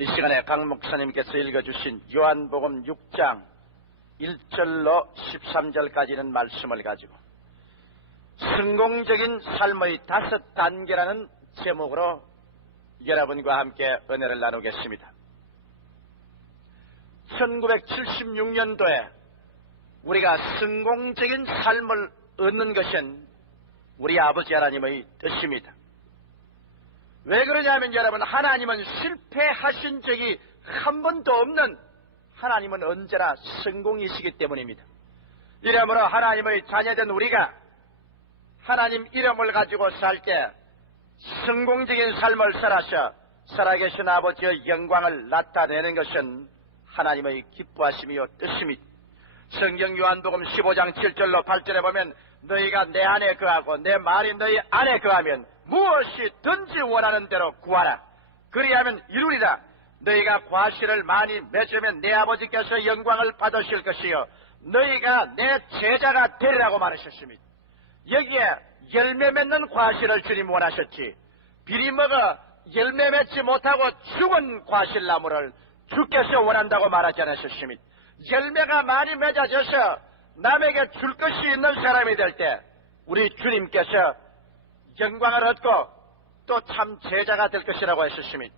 이 시간에 강 목사님께서 읽어주신 요한복음 6장 1절로 13절까지 있는 말씀을 가지고 성공적인 삶의 5단계라는 제목으로 여러분과 함께 은혜를 나누겠습니다. 1976년도에 우리가 성공적인 삶을 얻는 것은 우리 아버지 하나님의 뜻입니다. 왜 그러냐면 여러분, 하나님은 실패하신 적이 한 번도 없는 하나님은 언제나 성공이시기 때문입니다. 이러므로 하나님의 자녀된 우리가 하나님 이름을 가지고 살 때 성공적인 삶을 살아서 살아계신 아버지의 영광을 나타내는 것은 하나님의 기뻐하심이요 뜻입니다. 성경 요한복음 15장 7절로 8절에 보면 너희가 내 안에 거하고 내 말이 너희 안에 거하면 무엇이든지 원하는 대로 구하라. 그리하면 이루리라. 너희가 과실을 많이 맺으면 내 아버지께서 영광을 받으실 것이요 너희가 내 제자가 되리라고 말하셨습니다. 여기에 열매 맺는 과실을 주님 원하셨지, 비리 먹어 열매 맺지 못하고 죽은 과실나무를 주께서 원한다고 말하지 않으셨습니다. 열매가 많이 맺어져서 남에게 줄 것이 있는 사람이 될 때 우리 주님께서 영광을 얻고 또 참 제자가 될 것이라고 하셨습니다.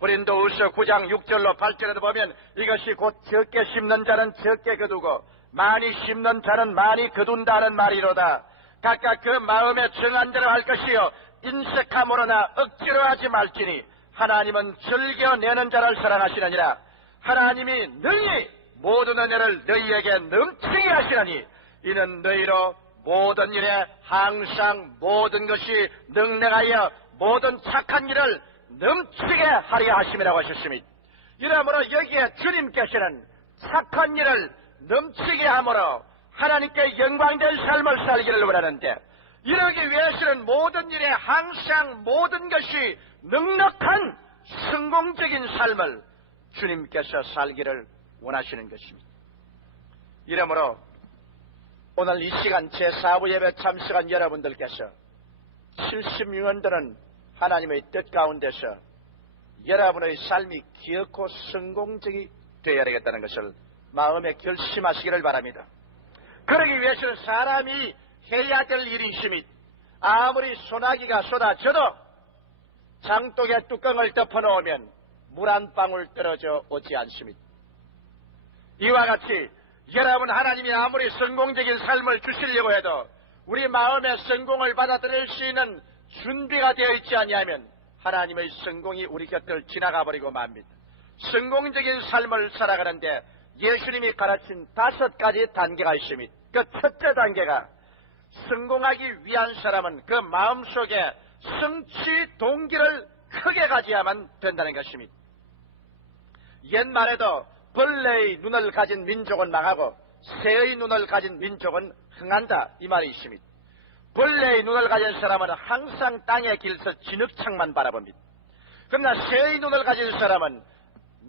고린도후서 9장 6절로 8절에도 보면 이것이 곧 적게 심는 자는 적게 거두고 많이 심는 자는 많이 거둔다는 말이로다. 각각 그 마음에 정한 대로 할 것이요 인색함으로나 억지로 하지 말지니 하나님은 즐겨내는 자를 사랑하시느니라. 하나님이 능히 모든 은혜를 너희에게 넘치게 하시나니 이는 너희로 모든 일에 항상 모든 것이 능력하여 모든 착한 일을 넘치게 하려 하심이라고 하셨습니다. 이러므로 여기에 주님께서는 착한 일을 넘치게 함으로 하나님께 영광된 삶을 살기를 원하는데, 이러기 위해서는 모든 일에 항상 모든 것이 넉넉한 성공적인 삶을 주님께서 살기를 원하시는 것입니다. 이러므로 오늘 이 시간 제4부 예배 참석한 여러분들께서 76년도는 하나님의 뜻 가운데서 여러분의 삶이 기억고 성공적이 되어야 되겠다는 것을 마음에 결심하시기를 바랍니다. 그러기 위해서는 사람이 해야 될 일이 있습니다. 아무리 소나기가 쏟아져도 장독의 뚜껑을 덮어놓으면 물 한 방울 떨어져 오지 않습니다. 이와 같이 여러분, 하나님이 아무리 성공적인 삶을 주시려고 해도 우리 마음의 성공을 받아들일 수 있는 준비가 되어 있지 아니하면 하나님의 성공이 우리 곁을 지나가 버리고 맙니다. 성공적인 삶을 살아가는데 예수님이 가르친 5가지 단계가 있습니다. 그 첫째 단계가, 성공하기 위한 사람은 그 마음속에 성취 동기를 크게 가져야만 된다는 것입니다. 옛말에도 벌레의 눈을 가진 민족은 망하고 새의 눈을 가진 민족은 흥한다, 이 말이 있습니다. 벌레의 눈을 가진 사람은 항상 땅의 길에서 진흙창만 바라봅니다. 그러나 새의 눈을 가진 사람은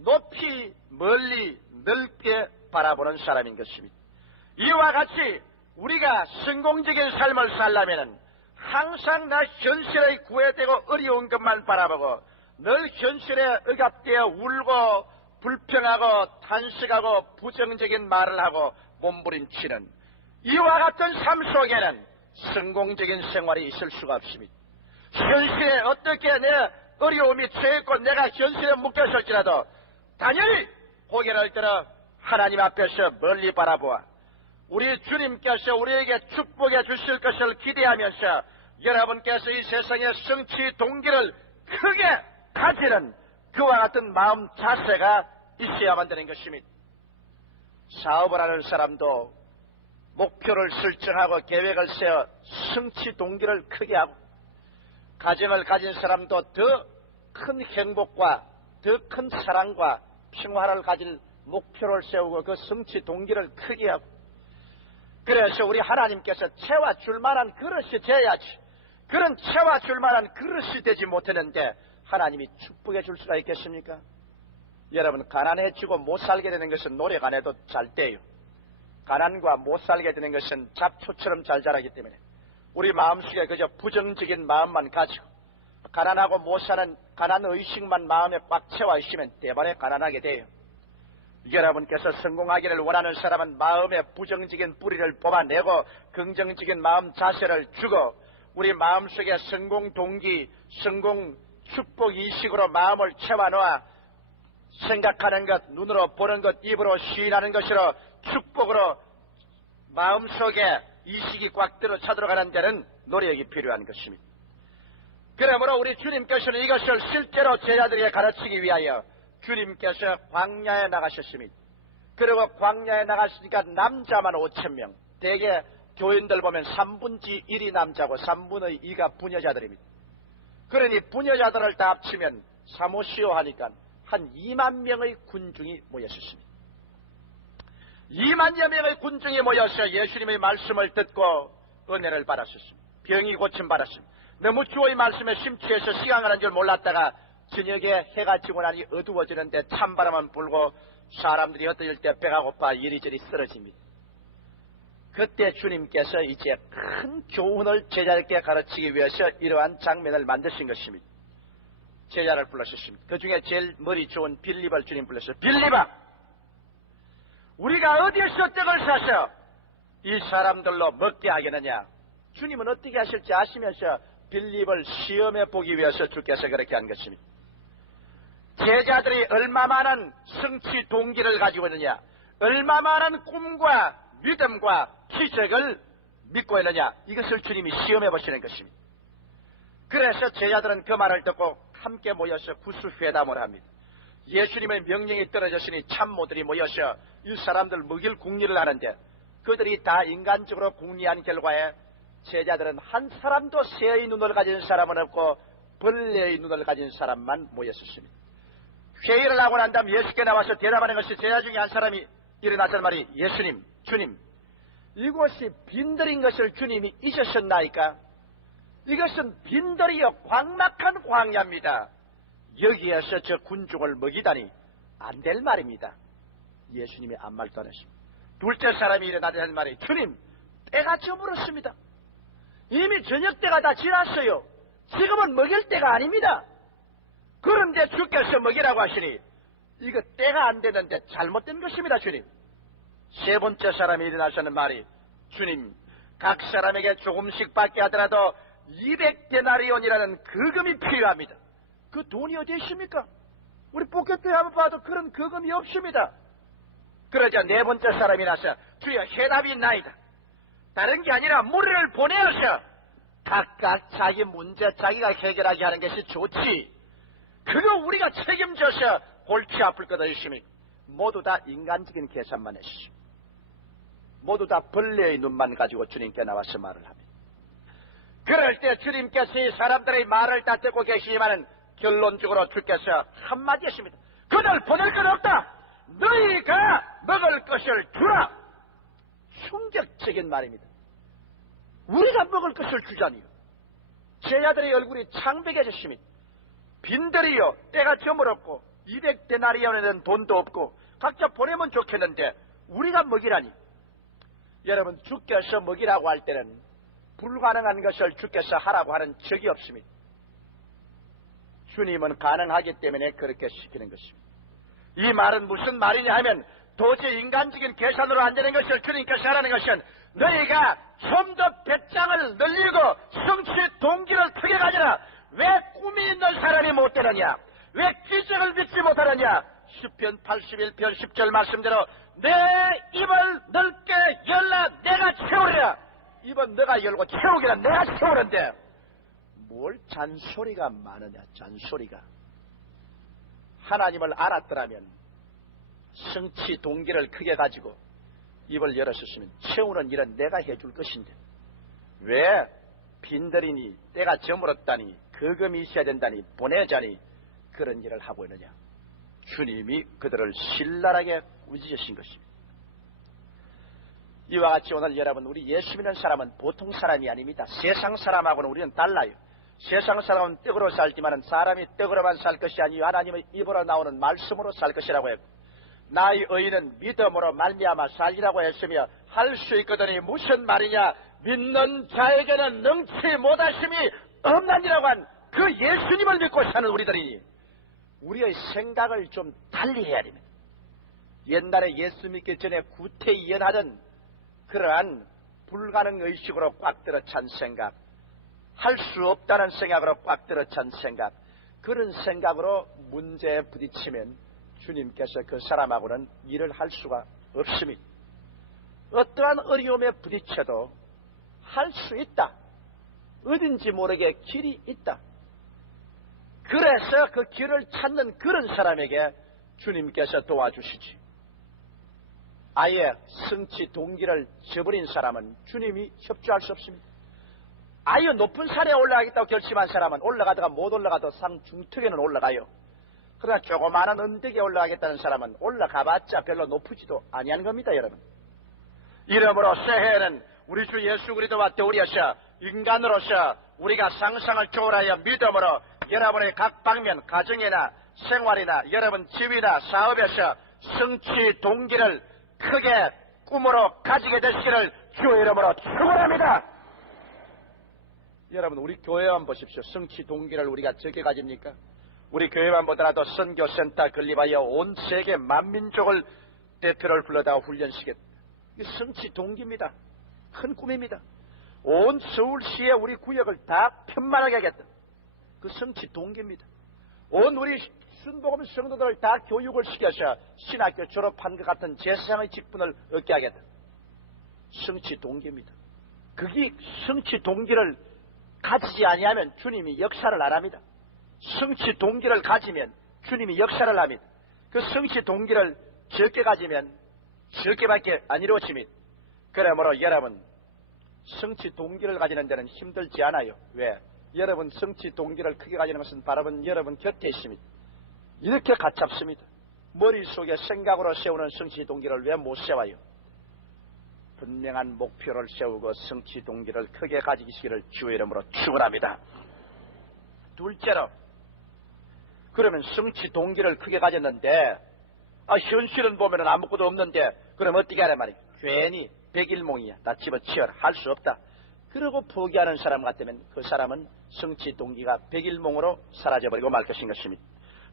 높이 멀리 넓게 바라보는 사람인 것입니다. 이와 같이 우리가 성공적인 삶을 살려면 항상 나 현실에 구애되고 어려운 것만 바라보고 늘 현실에 억압되어 울고 불평하고 탄식하고 부정적인 말을 하고 몸부림치는 이와 같은 삶 속에는 성공적인 생활이 있을 수가 없습니다. 현실에 어떻게 내 어려움이 처했고 내가 현실에 묶였을지라도 단연히 고개를 들어 하나님 앞에서 멀리 바라보아 우리 주님께서 우리에게 축복해 주실 것을 기대하면서 여러분께서 이 세상의 성취 동기를 크게 가지는 그와 같은 마음 자세가 있어야만 되는 것입니다. 사업을 하는 사람도 목표를 설정하고 계획을 세워 성취 동기를 크게 하고, 가정을 가진 사람도 더 큰 행복과 더 큰 사랑과 평화를 가질 목표를 세우고 그 성취 동기를 크게 하고, 그래서 우리 하나님께서 채워줄 만한 그릇이 돼야지. 그런 채워줄 만한 그릇이 되지 못했는데 하나님이 축복해 줄 수가 있겠습니까? 여러분, 가난해지고 못 살게 되는 것은 노력 안 해도 잘 돼요. 가난과 못 살게 되는 것은 잡초처럼 잘 자라기 때문에 우리 마음속에 그저 부정적인 마음만 가지고 가난하고 못 사는 가난 의식만 마음에 꽉 채워 있으면 대번에 가난하게 돼요. 여러분께서 성공하기를 원하는 사람은 마음의 부정적인 뿌리를 뽑아내고 긍정적인 마음 자세를 주고 우리 마음속에 성공 동기, 성공 축복 이식으로 마음을 채워놓아 생각하는 것, 눈으로 보는 것, 입으로 시인하는 것으로 축복으로 마음속에 이식이 꽉 들어 차들어가는 데는 노력이 필요한 것입니다. 그러므로 우리 주님께서는 이것을 실제로 제자들에게 가르치기 위하여 주님께서 광야에 나가셨습니다. 그리고 광야에 나가시니까 남자만 5,000명, 대개 교인들 보면 3분의 1이 남자고 3분의 2가 부녀자들입니다. 그러니 부녀자들을 다 합치면 사모시오 하니까 한 2만 명의 군중이 모였습니다. 2만여 명의 군중이 모여서 예수님의 말씀을 듣고 은혜를 받았습니다. 병이 고침 받았습니다. 너무 주의 말씀에 심취해서 시간 가는 줄 몰랐다가 저녁에 해가 지고 나니 어두워지는데 찬바람은 불고 사람들이 흩어질 때 배가 고파 이리저리 쓰러집니다. 그때 주님께서 이제 큰 교훈을 제자들께 가르치기 위해서 이러한 장면을 만드신 것입니다. 제자를 불러셨습니다. 그 중에 제일 머리 좋은 빌립을 주님 불렀어요. 빌립아, 우리가 어디에서 떡을 사서 이 사람들로 먹게 하겠느냐? 주님은 어떻게 하실지 아시면서 빌립을 시험해 보기 위해서 주께서 그렇게 한 것입니다. 제자들이 얼마 많은 성취 동기를 가지고 있느냐, 얼마 많은 꿈과 믿음과 기적을 믿고 있느냐, 이것을 주님이 시험해 보시는 것입니다. 그래서 제자들은 그 말을 듣고 함께 모여서 구수회담을 합니다. 예수님의 명령이 떨어졌으니 참모들이 모여서 이 사람들 먹일 궁리를 하는데 그들이 다 인간적으로 궁리한 결과에 제자들은 한 사람도 새의 눈을 가진 사람은 없고 벌레의 눈을 가진 사람만 모였습니다. 회의를 하고 난 다음 예수께 나와서 대답하는 것이 제자 중에 한 사람이 일어나서 말이, 예수님, 주님, 이곳이 빈들인 것을 주님이 잊으셨나이까? 이것은 빈들이여 광막한 광야입니다. 여기에서 저 군중을 먹이다니 안 될 말입니다. 예수님이 아무 말도 안 했습니다. 둘째 사람이 일어나서 한 말이, 주님, 때가 저물었습니다. 이미 저녁 때가 다 지났어요. 지금은 먹일 때가 아닙니다. 그런데 주께서 먹이라고 하시니 이거 때가 안 되는데 잘못된 것입니다, 주님. 세 번째 사람이 일어나서는 말이, 주님, 각 사람에게 조금씩 받게 하더라도 200데나리온이라는 거금이 필요합니다. 그 돈이 어디 있습니까? 우리 포켓도에 한번 봐도 그런 거금이 없습니다. 그러자 네 번째 사람이 나서, 주여, 해답이 있나이다. 다른 게 아니라 무리를 보내어서 각각 자기 문제 자기가 해결하게 하는 것이 좋지. 그거 우리가 책임져서 골치 아플 거다 있으니 모두 다 인간적인 계산만 했어. 모두 다 벌레의 눈만 가지고 주님께 나와서 말을 합니다. 그럴 때 주님께서 이 사람들의 말을 다 듣고 계시지만은 결론적으로 주께서 한마디 했습니다. 그들 보낼 건 없다. 너희가 먹을 것을 주라. 충격적인 말입니다. 우리가 먹을 것을 주자니요. 제자들의 얼굴이 창백해졌습니다. 빈들이요, 때가 저물었고 200데나리온에는 돈도 없고 각자 보내면 좋겠는데 우리가 먹이라니. 여러분, 주께서 먹이라고 할 때는 불가능한 것을 주께서 하라고 하는 적이 없습니다. 주님은 가능하기 때문에 그렇게 시키는 것입니다. 이 말은 무슨 말이냐 하면 도저히 인간적인 계산으로 안 되는 것을 주님께서 하라는 것은 너희가 좀 더 배짱을 늘리고 성취 동기를 크게 가지라. 왜 꿈이 있는 사람이 못 되느냐? 왜 기적을 믿지 못하느냐? 시편 81편 10절 말씀대로 내 입을 넓게 열라 내가 채우리라. 입은 너가 열고 채우기라 내가 채우는데 뭘 잔소리가 많으냐. 잔소리가. 하나님을 알았더라면 성취 동기를 크게 가지고 입을 열었었으면 채우는 일은 내가 해줄 것인데 왜 빈들이니 때가 저물었다니 거금이 있어야 된다니 보내자니 그런 일을 하고 있느냐. 주님이 그들을 신랄하게 꾸짖으신 것입니다. 이와 같이 오늘 여러분, 우리 예수 믿는 사람은 보통 사람이 아닙니다. 세상 사람하고는 우리는 달라요. 세상 사람은 떡으로 살지만 사람이 떡으로만 살 것이 아니요 하나님의 입으로 나오는 말씀으로 살 것이라고 했고, 나의 의인은 믿음으로 말미암아 살리라고 했으며 할 수 있거든이 무슨 말이냐. 믿는 자에게는 능치 못하심이 없나니라고 한 그 예수님을 믿고 사는 우리들이 우리의 생각을 좀 달리 해야 됩니다. 옛날에 예수 믿기 전에 구태의연하던 그러한 불가능 의식으로 꽉 들어찬 생각, 할 수 없다는 생각으로 꽉 들어찬 생각, 그런 생각으로 문제에 부딪히면 주님께서 그 사람하고는 일을 할 수가 없습니다. 어떠한 어려움에 부딪혀도 할 수 있다. 어딘지 모르게 길이 있다. 그래서 그 길을 찾는 그런 사람에게 주님께서 도와주시지. 아예 성취 동기를 저버린 사람은 주님이 협조할 수 없습니다. 아예 높은 산에 올라가겠다고 결심한 사람은 올라가다가 못 올라가도 상중턱에는 올라가요. 그러나 조그마한 언덕에 올라가겠다는 사람은 올라가봤자 별로 높지도 아니한 겁니다, 여러분. 이러므로 새해에는 우리 주 예수 그리스도와 더불어서 인간으로서 우리가 상상을 초월하여 믿음으로 여러분의 각 방면, 가정이나 생활이나 여러분 집이나 사업에서 성취 동기를 크게 꿈으로 가지게 되시기를 주의 이름으로 축원합니다. 여러분, 우리 교회만 보십시오. 성취 동기를 우리가 적게 가집니까? 우리 교회만 보더라도 선교센터 건립하여 온 세계 만민족을 대표를 불러다가 훈련시켰다. 이게 성취 동기입니다. 큰 꿈입니다. 온 서울시의 우리 구역을 다 편만하게 하겠다. 그 성취 동기입니다. 온 우리 순복음 성도들을 다 교육을 시켜서 신학교 졸업한 것 같은 제사장의 직분을 얻게 하겠다. 성취 동기입니다. 그게 성취 동기를 가지지 아니하면 주님이 역사를 안 합니다. 성취 동기를 가지면 주님이 역사를 합니다. 그 성취 동기를 적게 가지면 적게밖에 안 이루어집니다. 그러므로 여러분, 성취 동기를 가지는 데는 힘들지 않아요. 왜? 여러분 성취 동기를 크게 가지는 것은 바로 여러분 곁에 있습니다. 이렇게 가깝습니다. 머릿속에 생각으로 세우는 성취 동기를 왜 못 세워요? 분명한 목표를 세우고 성취 동기를 크게 가지시기를 주의 이름으로 축원합니다. 둘째로, 그러면 성취 동기를 크게 가졌는데 현실은 보면은 아무것도 없는데 그럼 어떻게 하란 말이에요? 괜히 백일몽이야. 나 집어치워라. 할 수 없다. 그러고 포기하는 사람 같으면 그 사람은 성취 동기가 백일몽으로 사라져버리고 말 것인 것입니다.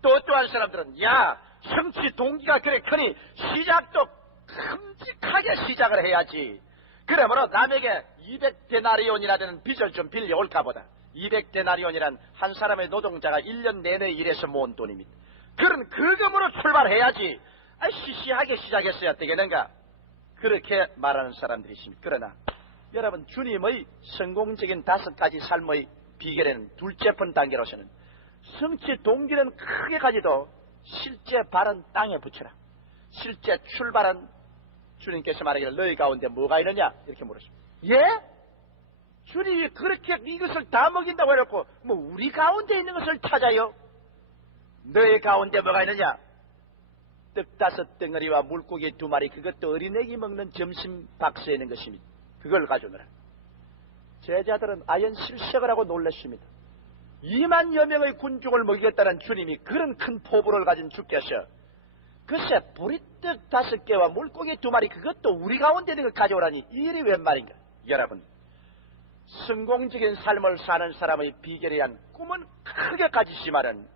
또 어떠한 사람들은 야, 성취 동기가 그래 크니 시작도 큼직하게 시작을 해야지. 그러므로 남에게 200데나리온이라는 빚을 좀 빌려올까 보다. 200데나리온이란 한 사람의 노동자가 1년 내내 일해서 모은 돈입니다. 그런 그금으로 출발해야지. 시시하게 시작했어야 되겠는가? 그렇게 말하는 사람들이 있습니다. 그러나 여러분, 주님의 성공적인 5가지 삶의 비결에는 둘째 번 단계로서는 성취 동기는 크게 가지도 실제 발은 땅에 붙여라. 실제 출발은 주님께서 말하기를 너희 가운데 뭐가 있느냐? 이렇게 물으십니다. 예? 주님이 그렇게 이것을 다 먹인다고 해놓고 뭐 우리 가운데 있는 것을 찾아요? 너희 가운데 뭐가 있느냐? 떡 5덩어리와 물고기 2마리, 그것도 어린애기 먹는 점심 박스에 있는 것입니다. 그걸 가져오느라. 제자들은 아연 실색을 하고 놀랐습니다. 2만여 명의 군중을 먹이겠다는 주님이 그런 큰 포부를 가진 주께서 글쎄 보리떡 5개와 물고기 2마리, 그것도 우리 가운데 있는 걸 가져오라니 이 일이 웬 말인가? 여러분, 성공적인 삶을 사는 사람의 비결이란 꿈은 크게 가지시마는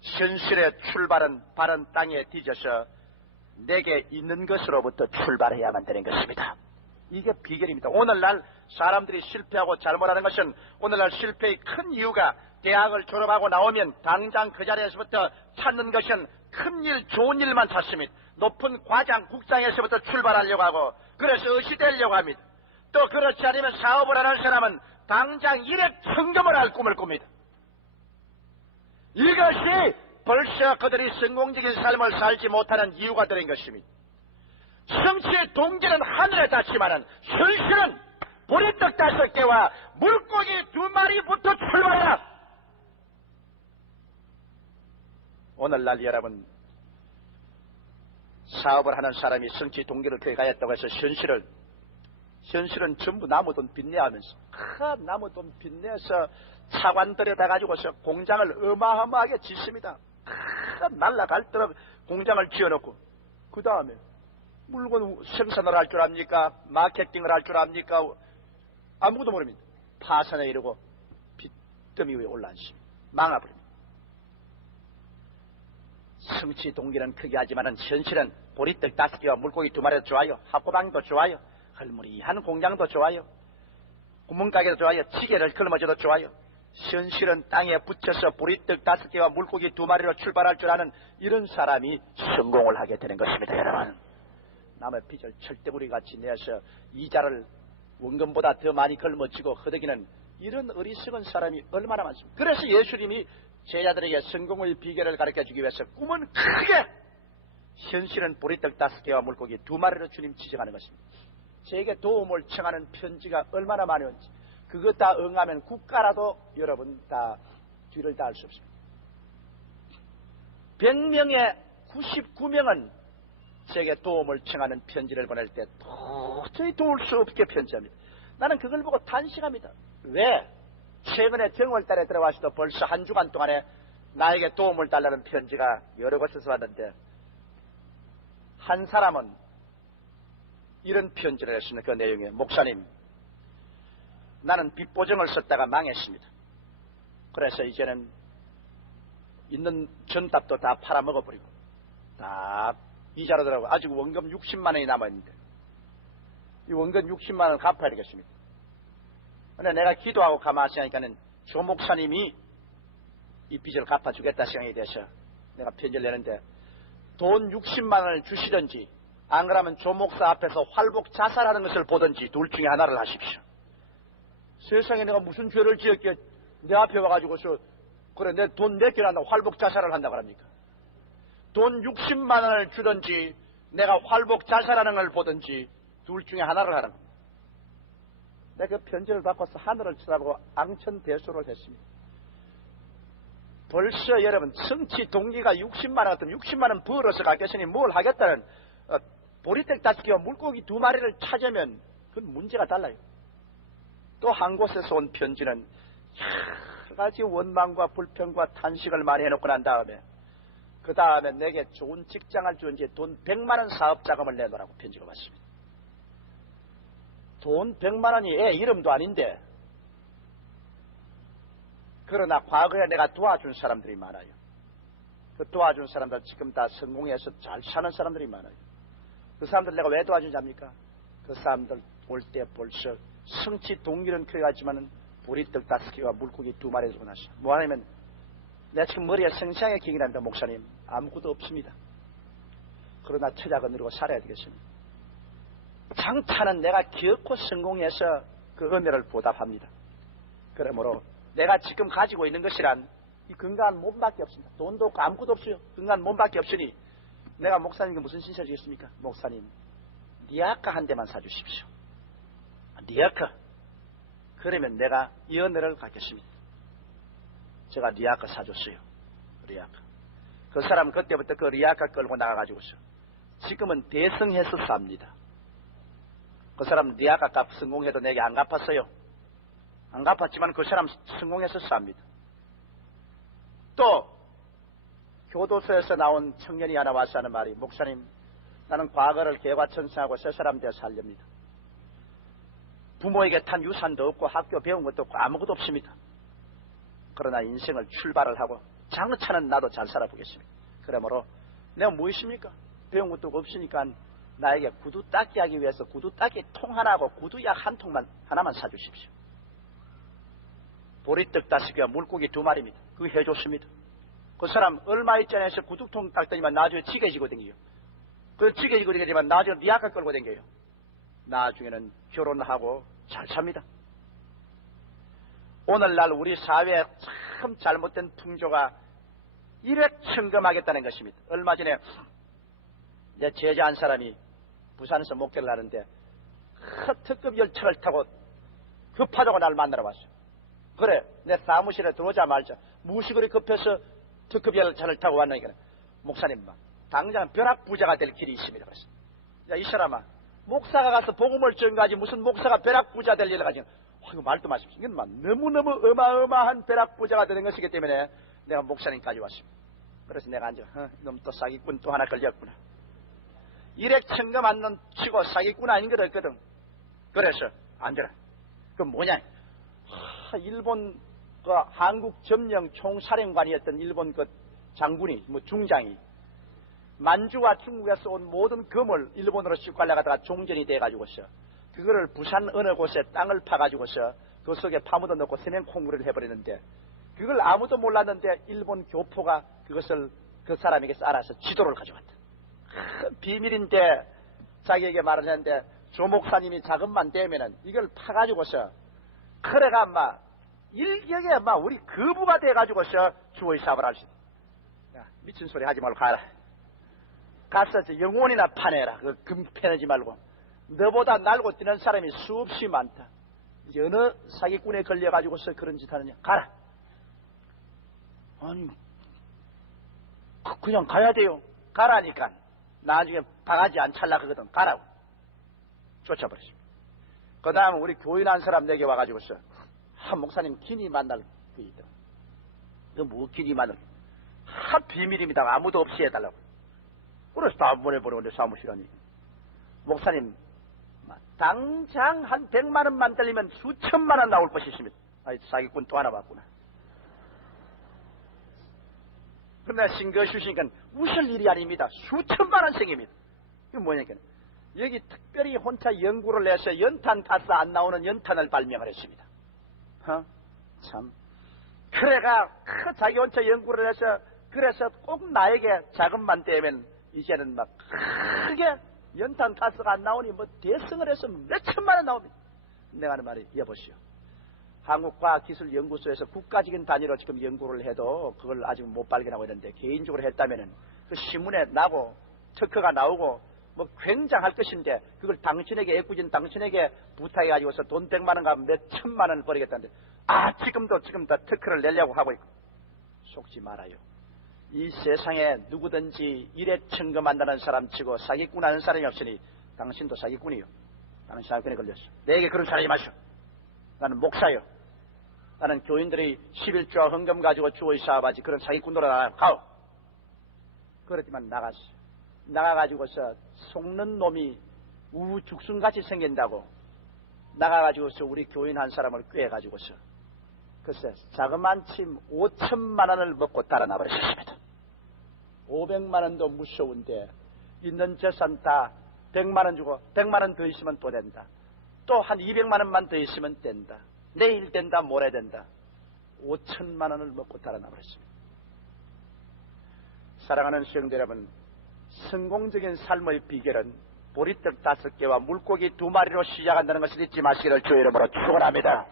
현실의 출발은 바른 땅에 뒤져서 내게 있는 것으로부터 출발해야만 되는 것입니다. 이게 비결입니다. 오늘날 사람들이 실패하고 잘못하는 것은, 오늘날 실패의 큰 이유가 대학을 졸업하고 나오면 당장 그 자리에서부터 찾는 것은 큰 일, 좋은 일만 찾습니다. 높은 과장, 국장에서부터 출발하려고 하고, 그래서 의시 되려고 합니다. 또 그렇지 않으면 사업을 하는 사람은 당장 일액 천금을 할 꿈을 꿉니다. 이것이 벌써 그들이 성공적인 삶을 살지 못하는 이유가 되는 것입니다. 성취의 동기는 하늘에 닿지만은 현실은 보리떡 5개와 물고기 2마리부터 출발해라. 오늘날 여러분, 사업을 하는 사람이 성취 동기를 크게 가졌다고 해서 현실은 전부 나무 돈 빚내하면서 나무 돈 빚내서 차관 들여다 가지고서 공장을 어마어마하게 짓습니다. 날라갈도록 공장을 지어놓고 그 다음에 물건 생산을 할 줄 압니까? 마케팅을 할 줄 압니까? 아무것도 모릅니다. 파산에 이르고 빚더미 위에 올라앉습니다. 망아버립니다. 성취 동기는 크게 하지만은 현실은 보리떡 5개와 물고기 2마리도 좋아요. 학고방도 좋아요. 헐무리한 공장도 좋아요. 구멍가게도 좋아요. 지게를 걸머져도 좋아요. 현실은 땅에 붙여서 보리떡 5개와 물고기 2마리로 출발할 줄 아는 이런 사람이 성공을 하게 되는 것입니다. 여러분, 남의 빚을 철대부리 같이 내서 이자를 원금보다 더 많이 걸머쥐고 허덕이는 이런 어리석은 사람이 얼마나 많습니까? 그래서 예수님이 제자들에게 성공의 비결을 가르쳐주기 위해서 꿈은 크게, 현실은 보리떡 5개와 물고기 2마리로 주님 지정하는 것입니다. 제게 도움을 청하는 편지가 얼마나 많이 온지, 그것 다 응하면 국가라도 여러분 다 뒤를 다 할 수 없습니다. 100명에 99명은 제게 도움을 청하는 편지를 보낼 때 도저히 도울 수 없게 편지합니다. 나는 그걸 보고 탄식합니다. 왜? 최근에 정월달에 들어와서도 벌써 한 주간 동안에 나에게 도움을 달라는 편지가 여러 곳에서 왔는데, 한 사람은 이런 편지를 했습니다. 그 내용에, 목사님, 나는 빚보증을 썼다가 망했습니다. 그래서 이제는 있는 전답도 다 팔아먹어버리고 다 이자로 들어가고 아직 원금 60만 원이 남아있는데 이 원금 60만 원을 갚아야 되겠습니다. 근데 내가 기도하고 가만히 생각하니까는 조 목사님이 이 빚을 갚아주겠다 생각이 돼서 내가 편지를 내는데, 돈 60만 원을 주시든지 안 그러면 조 목사 앞에서 활복 자살하는 것을 보든지 둘 중에 하나를 하십시오. 세상에 내가 무슨 죄를 지었기에 내 앞에 와가지고서 그래 내 돈 몇 개나 한다고 활복 자살을 한다고 합니까? 돈 60만 원을 주든지 내가 활복 자살하는 걸 보든지 둘 중에 하나를 하는 겁니다. 내가 그 편지를 받고서 하늘을 쳐다보고 앙천대소를 했습니다. 벌써 여러분 성취 동기가 60만 원 같으면 60만 원 벌어서 가겠으니 뭘 하겠다는, 보리떡 5개와 물고기 2마리를 찾으면 그건 문제가 달라요. 또 한 곳에서 온 편지는 여러 가지 원망과 불평과 탄식을 많이 해놓고 난 다음에 그 다음에 내게 좋은 직장을 주는지 돈 100만 원 사업 자금을 내놓으라고 편지가 왔습니다. 돈 100만 원이 애 이름도 아닌데, 그러나 과거에 내가 도와준 사람들이 많아요. 그 도와준 사람들 지금 다 성공해서 잘 사는 사람들이 많아요. 그 사람들 내가 왜 도와주지 합니까? 그 사람들 올 때 벌써 성취 동기는 크게하지만은 보리떡 5개와 물고기 2마리 주고 나서 뭐 하냐면, 내가 지금 머리에 생생하게 기억이 납니다. 목사님, 아무것도 없습니다. 그러나 처자가 누리고 살아야 되겠습니다. 장차는 내가 기어코 성공해서 그 은혜를 보답합니다. 그러므로 내가 지금 가지고 있는 것이란 이 건강한 몸밖에 없습니다. 돈도 없고 아무것도 없어요. 건강한 몸밖에 없으니 내가 목사님께 무슨 신세를 지겠습니까? 목사님, 리아카 한 대만 사주십시오. 리아카. 그러면 내가 이 은혜를 갖겠습니다. 제가 리아카 사줬어요. 리아카. 그 사람 그때부터 그 리아카 끌고 나가가지고서 지금은 대성해서 삽니다. 그 사람 리아카 값 성공해도 내게 안 갚았어요. 안 갚았지만 그 사람 성공해서 삽니다. 또 교도소에서 나온 청년이 하나 와서 하는 말이, 목사님, 나는 과거를 개과천선하고 새 사람 되어 살렵니다. 부모에게 탄 유산도 없고 학교 배운 것도 없고 아무것도 없습니다. 그러나 인생을 출발을 하고 장차는 나도 잘 살아보겠습니다. 그러므로 내가 무엇입니까? 배운 것도 없으니까 나에게 구두 닦기 하기 위해서 구두 닦기 통 하나하고 구두약 한 통만 하나만 사주십시오. 보리떡 5개와 물고기 2마리입니다. 그거 해줬습니다. 그 사람 얼마 있잖아요 해서 구두통 닦더니만 나중에 지게지고 댕겨요. 그 지게지고 댕기지만 나중에 리아카 끌고 댕겨요. 나중에는 결혼하고 잘 삽니다. 오늘날 우리 사회에 참 잘못된 풍조가 일회천금하겠다는 것입니다. 얼마 전에 내 제자 한 사람이 부산에서 목회를 하는데 특급 열차를 타고 급하다고 나를 만나러 왔어요. 그래, 내 사무실에 들어오자마자 무엇이 그리 급해서 특급 열차를 타고 왔느니까, 목사님, 당장 벼락부자가 될 길이 있습니다. 그래서 야, 이 사람아, 목사가 가서 복음을 전가지 무슨 목사가 벼락부자 될 일을 가지고, 이거 말도 마십시오. 이건 너무너무 어마어마한 벼락부자가 되는 것이기 때문에 내가 목사님까지 왔습니다. 그래서 내가 앉아, 놈 또 사기꾼 또 하나 걸렸구나. 일액천금 안 넘치고 사기꾼 아닌 게 없거든. 그래서 앉아라. 그건 뭐냐? 일본 그 한국 점령 총사령관이었던 일본 그 장군이, 중장이, 만주와 중국에서 온 모든 금을 일본으로 싣고 가려다가 종전이 돼가지고서 그거를 부산 어느 곳에 땅을 파가지고서 그 속에 파묻어 넣고 세면콩물을 해버리는데, 그걸 아무도 몰랐는데 일본 교포가 그것을 그 사람에게서 알아서 지도를 가져왔다. 비밀인데 자기에게 말을 했는데, 조 목사님이 자금만 되면은 이걸 파가지고서 그래가 막 일격에 막 우리 거부가 돼가지고서 주의 사업을 할 수 있다. 야, 미친 소리 하지 말고 가라. 가서 영혼이나 파내라. 그 금 패내지 말고. 너보다 날고 뛰는 사람이 수없이 많다. 이제 어느 사기꾼에 걸려가지고서 그런 짓 하느냐. 가라. 아니, 그냥 가야 돼요. 가라니까. 나중에 바가지 안 찰라 그거든. 가라고. 쫓아버렸습니다. 그 다음 우리 교인 한 사람 내게 와가지고서, 목사님 기니 만날 게 있다. 그 뭐 기니 만날? 비밀입니다. 아무도 없이 해달라고. 그래서 다 보내버리는데 사무실하니. 목사님, 당장 한 100만 원만 들리면 수천만 원 나올 것이 있습니다. 아이, 사기꾼 또 하나 봤구나. 그러나 신거 주시니까 웃을 일이 아닙니다. 수천만 원 생깁니다. 이거 뭐냐니까. 여기 특별히 혼자 연구를 해서 연탄 가스 안 나오는 연탄을 발명을 했습니다. 참. 그래가 자기 혼자 연구를 해서, 그래서 꼭 나에게 자금만 되면 이제는 막 크게 연탄 가스가 안 나오니 뭐 대승을 해서 몇 천만 원 나옵니다. 내가 하는 말이, 여보시오, 한국과학기술연구소에서 국가적인 단위로 지금 연구를 해도 그걸 아직 못 발견하고 있는데, 개인적으로 했다면은 그 신문에 나고 특허가 나오고 뭐 굉장할 것인데, 그걸 당신에게, 애꿎은 당신에게 부탁해가지고서 돈 100만 원과 몇 천만 원을 버리겠다는데, 지금도 특허를 내려고 하고 있고. 속지 말아요. 이 세상에 누구든지 일에 청금한다는 사람 치고 사기꾼 하는 사람이 없으니 당신도 사기꾼이요. 나는 사기꾼에 걸렸어. 내게 그런 사람이 마셔. 나는 목사요. 나는 교인들이 11조와 헌금 가지고 주의 사업하지 그런 사기꾼으로 가오. 그렇지만 나갔어. 나가가지고서 속는 놈이 우죽순같이 생긴다고 나가가지고서 우리 교인 한 사람을 꾀해가지고서 글쎄 자그만 침 5천만 원을 먹고 달아나 버렸습니다. 500만 원도 무서운데 있는 재산 다 100만 원 주고 100만 원 더 있으면 또 된다. 또 한 200만 원만 더 있으면 된다. 내일 된다, 모레 된다. 5천만 원을 먹고 달아나 버렸습니다. 사랑하는 수영자 여러분, 성공적인 삶의 비결은 보리떡 5개와 물고기 2마리로 시작한다는 것을 잊지 마시기를 주의 이름으로 축원합니다.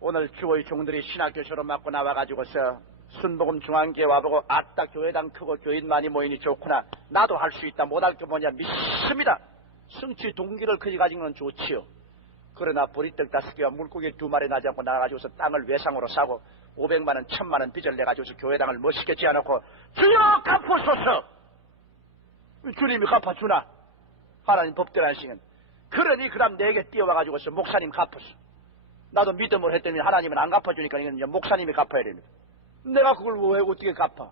오늘 주의 종들이 신학교 졸업맞고 나와가지고서 순복음 중앙교회 와보고 아따 교회당 크고 교인 많이 모이니 좋구나. 나도 할 수 있다. 못할 게 뭐냐. 믿습니다. 성취 동기를 그리 가지는 건 좋지요. 그러나 보리떡 5개와 물고기 2마리 나지 않고 나가가지고서 땅을 외상으로 사고 500만 원, 1000만 원 빚을 내가지고서 교회당을 멋있게 지어놓고 주여 갚으소서. 주님이 갚아주나? 하나님 법대로 하시는. 그러니 그 다음 내게 뛰어와가지고서 목사님 갚으소. 나도 믿음을 했더니 하나님은 안 갚아주니까 이건 이제 목사님이 갚아야 됩니다. 내가 그걸 왜 어떻게 갚아?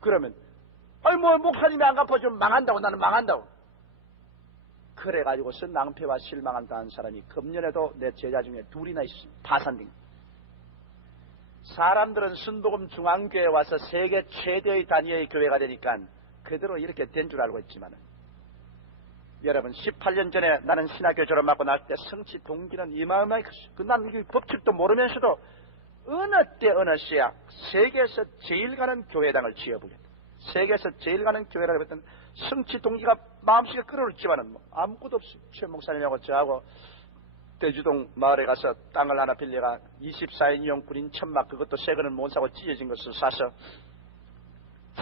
그러면 목사님이 안 갚아주면 망한다고. 나는 망한다고. 그래가지고서 낭패와 실망을 당한 사람이 금년에도 내 제자 중에 2이나 있습니다. 파산된. 사람들은 순복음 중앙교회에 와서 세계 최대의 단위의 교회가 되니까 그대로 이렇게 된 줄 알고 있지만, 여러분 18년 전에 나는 신학교 졸업하고 날 때 성취 동기는 이마어마하게 컸어요. 난 이 법칙도 모르면서도 어느 때 어느 시야 세계에서 제일 가는 교회당을 지어보겠다. 세계에서 제일 가는 교회라고 했던 성취 동기가 마음속에 끌어올지만은 아무것도 없어요. 최 목사님하고 저하고 대주동 마을에 가서 땅을 하나 빌려가 24인용 군인 천막, 그것도 새 거는 못 사고 찢어진 것을 사서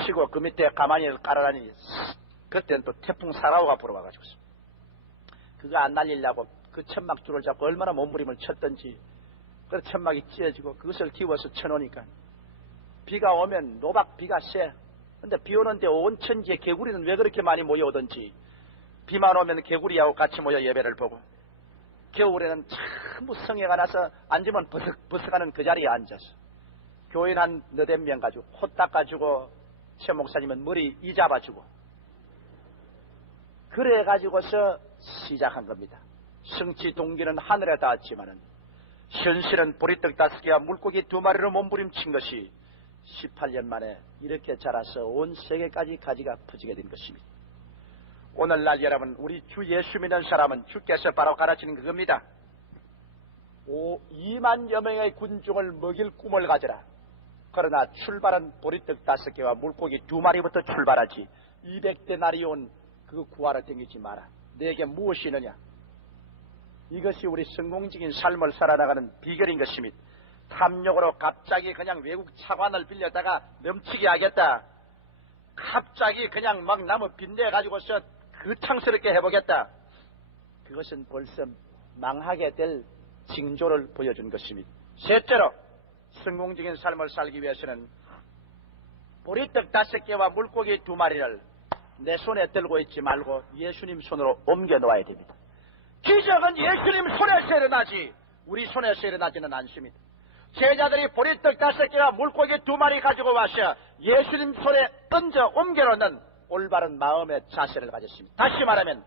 치고 그 밑에 가만히 깔아라니, 그때는 또 태풍 사라오가 불어와가지고 그거 안 날리려고 그 천막 줄을 잡고 얼마나 몸부림을 쳤던지. 그 천막이 찢어지고 그것을 기워서 쳐놓으니까 비가 오면 노박 비가 세. 근데 비 오는데 온 천지에 개구리는 왜 그렇게 많이 모여오던지, 비만 오면 개구리하고 같이 모여 예배를 보고, 겨울에는 전부 성회가 나서 앉으면 버석버석하는 그 자리에 앉아서 교인 한 너댓 명 가지고 코 닦아주고, 최 목사님은 머리 이 잡아주고, 그래 가지고서 시작한 겁니다. 성취 동기는 하늘에 닿았지만은 현실은 보리떡 5개와 물고기 2마리로 몸부림친 것이 18년 만에 이렇게 자라서 온 세계까지 가지가 퍼지게 된 것입니다. 오늘날 여러분, 우리 주 예수 믿는 사람은 주께서 바로 가르치는 그겁니다. 2만여 명의 군중을 먹일 꿈을 가져라. 그러나 출발은 보리떡 5개와 물고기 2마리부터 출발하지 200데나리 온 그 구하러 다니지 마라. 내게 무엇이 있느냐? 이것이 우리 성공적인 삶을 살아나가는 비결인 것입니다. 탐욕으로 갑자기 그냥 외국 차관을 빌려다가 넘치게 하겠다. 갑자기 그냥 막 나무 빚내가지고서 거창스럽게 해보겠다. 그것은 벌써 망하게 될 징조를 보여준 것입니다. 셋째로, 성공적인 삶을 살기 위해서는 보리떡 5개와 물고기 2마리를 내 손에 들고 있지 말고 예수님 손으로 옮겨 놓아야 됩니다. 기적은 예수님 손에서 일어나지 우리 손에서 일어나지는 않습니다. 제자들이 보리떡 5개와 물고기 2마리 가지고 와서 예수님 손에 얹어 옮겨놓는 올바른 마음의 자세를 가졌습니다. 다시 말하면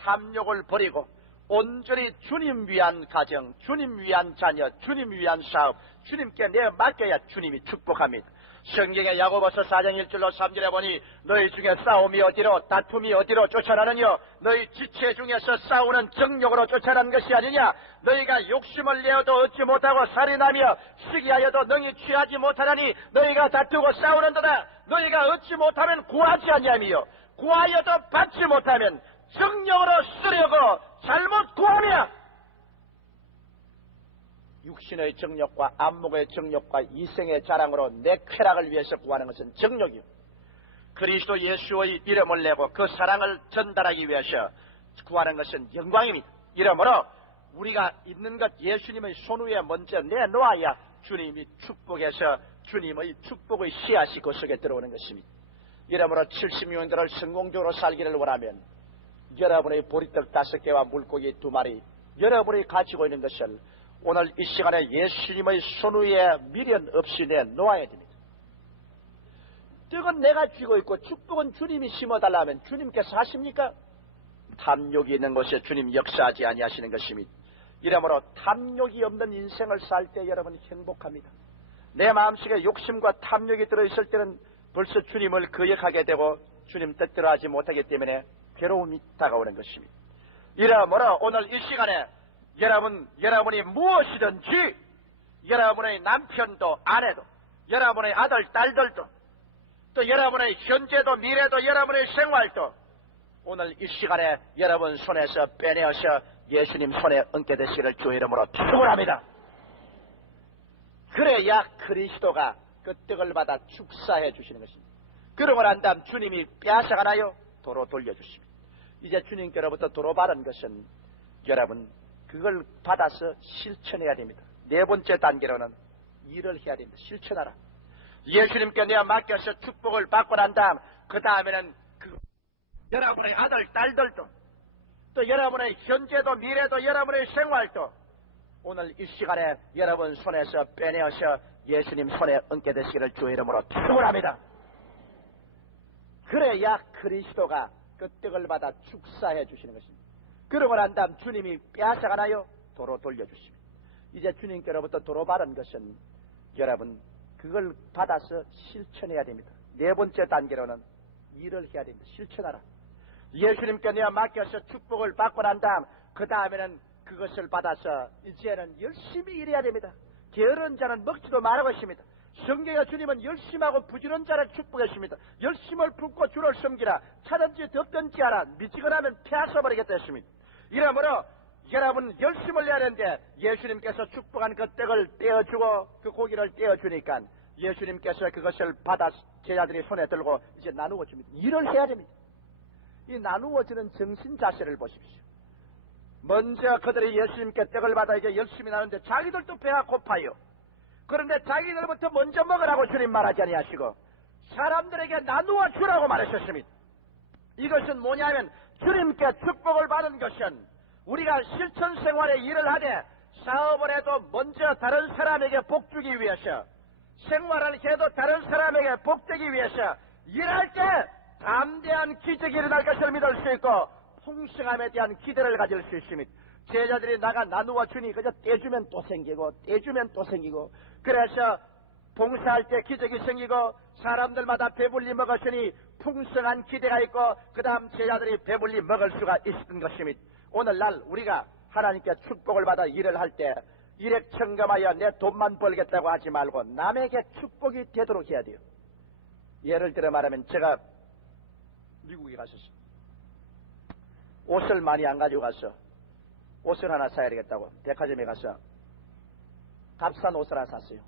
탐욕을 버리고 온전히 주님 위한 가정, 주님 위한 자녀, 주님 위한 사업, 주님께 내 맡겨야 주님이 축복합니다. 성경의 야고보서 4장 1절로 3절에 보니 너희 중에 싸움이 어디로 다툼이 어디로 쫓아나느냐? 너희 지체 중에서 싸우는 정욕으로 쫓아난 것이 아니냐? 너희가 욕심을 내어도 얻지 못하고 살인하며 시기하여도 능히 취하지 못하나니 너희가 다투고 싸우는도다. 너희가 얻지 못하면 구하지 아니하며 구하여도 받지 못하면 정욕으로 쓰려고 잘못 구하며 육신의 정욕과 안목의 정욕과 이생의 자랑으로 내 쾌락을 위해서 구하는 것은 정욕이요. 그리스도 예수의 이름을 내고 그 사랑을 전달하기 위해서 구하는 것은 영광입니다. 이러므로 우리가 있는 것 예수님의 손 위에 먼저 내놓아야 주님이 축복해서 주님의 축복의 씨앗이 그 속에 들어오는 것입니다. 이러므로 70년들을 성공적으로 살기를 원하면 여러분의 보리떡 5개와 물고기 2마리 여러분이 가지고 있는 것을 오늘 이 시간에 예수님의 손 위에 미련 없이 내놓아야 됩니다. 떡은 내가 쥐고 있고 축복은 주님이 심어달라면 주님께서 하십니까? 탐욕이 있는 곳에 주님 역사하지 아니하시는 것입니다. 이러므로 탐욕이 없는 인생을 살 때 여러분 행복합니다. 내 마음속에 욕심과 탐욕이 들어있을 때는 벌써 주님을 거역하게 되고 주님 뜻대로 하지 못하기 때문에 괴로움이 다가오는 것입니다. 이러므로 오늘 이 시간에 여러분이 무엇이든지 여러분의 남편도 아내도 여러분의 아들 딸들도 또 여러분의 현재도 미래도 여러분의 생활도 오늘 이 시간에 여러분 손에서 빼내어서 예수님 손에 얹게 되시기를 주의 이름으로 축원합니다. 그래야 그리스도가 그 떡을 받아 축사해 주시는 것입니다. 그러고 난 다음 주님이 빼앗아가나요? 도로 돌려주십니다. 이제 주님께로부터 도로 받은 것은 여러분 그걸 받아서 실천해야 됩니다. 네 번째 단계로는 일을 해야 됩니다. 실천하라. 예수님께 내가 맡겨서 축복을 받고 난 다음 그 다음에는 여러분의 아들 딸들도 또 여러분의 현재도 미래도 여러분의 생활도 오늘 이 시간에 여러분 손에서 빼내어서 예수님 손에 얹게 되시기를 주의 이름으로 축원합니다. 그래야 그리스도가 그 떡을 받아 축사해 주시는 것입니다. 그러고 난 다음 주님이 빼앗아가나요? 도로 돌려주십니다. 이제 주님께로부터 도로 받은 것은 여러분 그걸 받아서 실천해야 됩니다. 네 번째 단계로는 일을 해야 됩니다. 실천하라. 예수님께 내가 맡겨서 축복을 받고 난 다음 그 다음에는 그것을 받아서 이제는 열심히 일해야 됩니다. 게으른 자는 먹지도 말라고 했습니다. 성경에 주님은 열심하고 부지런 자를 축복했습니다. 열심을 품고 주를 섬기라. 차든지 덥든지 하라. 미치거나면 패하셔버리겠다 했습니다. 이러므로 여러분 열심을 내야 하는데 예수님께서 축복한 그 떡을 떼어주고 그 고기를 떼어주니까 예수님께서 그것을 받아 제자들이 손에 들고 이제 나누어 줍니다. 일을 해야 됩니다. 이 나누어지는 정신 자세를 보십시오. 먼저 그들이 예수님께 떡을 받아 이제 열심히 나누는데 자기들도 배가 고파요. 그런데 자기들부터 먼저 먹으라고 주님 말하지 아니하시고 사람들에게 나누어 주라고 말하셨습니다. 이것은 뭐냐면 주님께 축복을 받은 것은 우리가 실천 생활에 일을 하되 사업을 해도 먼저 다른 사람에게 복 주기 위해서 생활을 해도 다른 사람에게 복 되기 위해서 일할 때 담대한 기적이 일어날 것을 믿을 수 있고 풍성함에 대한 기대를 가질 수 있습니다. 제자들이 나가 나누어 주니 그저 떼주면 또 생기고 떼주면 또 생기고, 그래서 봉사할 때 기적이 생기고 사람들마다 배불리 먹었으니 풍성한 기대가 있고 그 다음 제자들이 배불리 먹을 수가 있었던 것입니다. 오늘날 우리가 하나님께 축복을 받아 일을 할 때 일액천금하여 내 돈만 벌겠다고 하지 말고 남에게 축복이 되도록 해야 돼요. 예를 들어 말하면 제가 미국에 갔었어요. 옷을 많이 안 가지고 가서 옷을 하나 사야 되겠다고 백화점에 가서 값싼 옷을 하나 샀어요.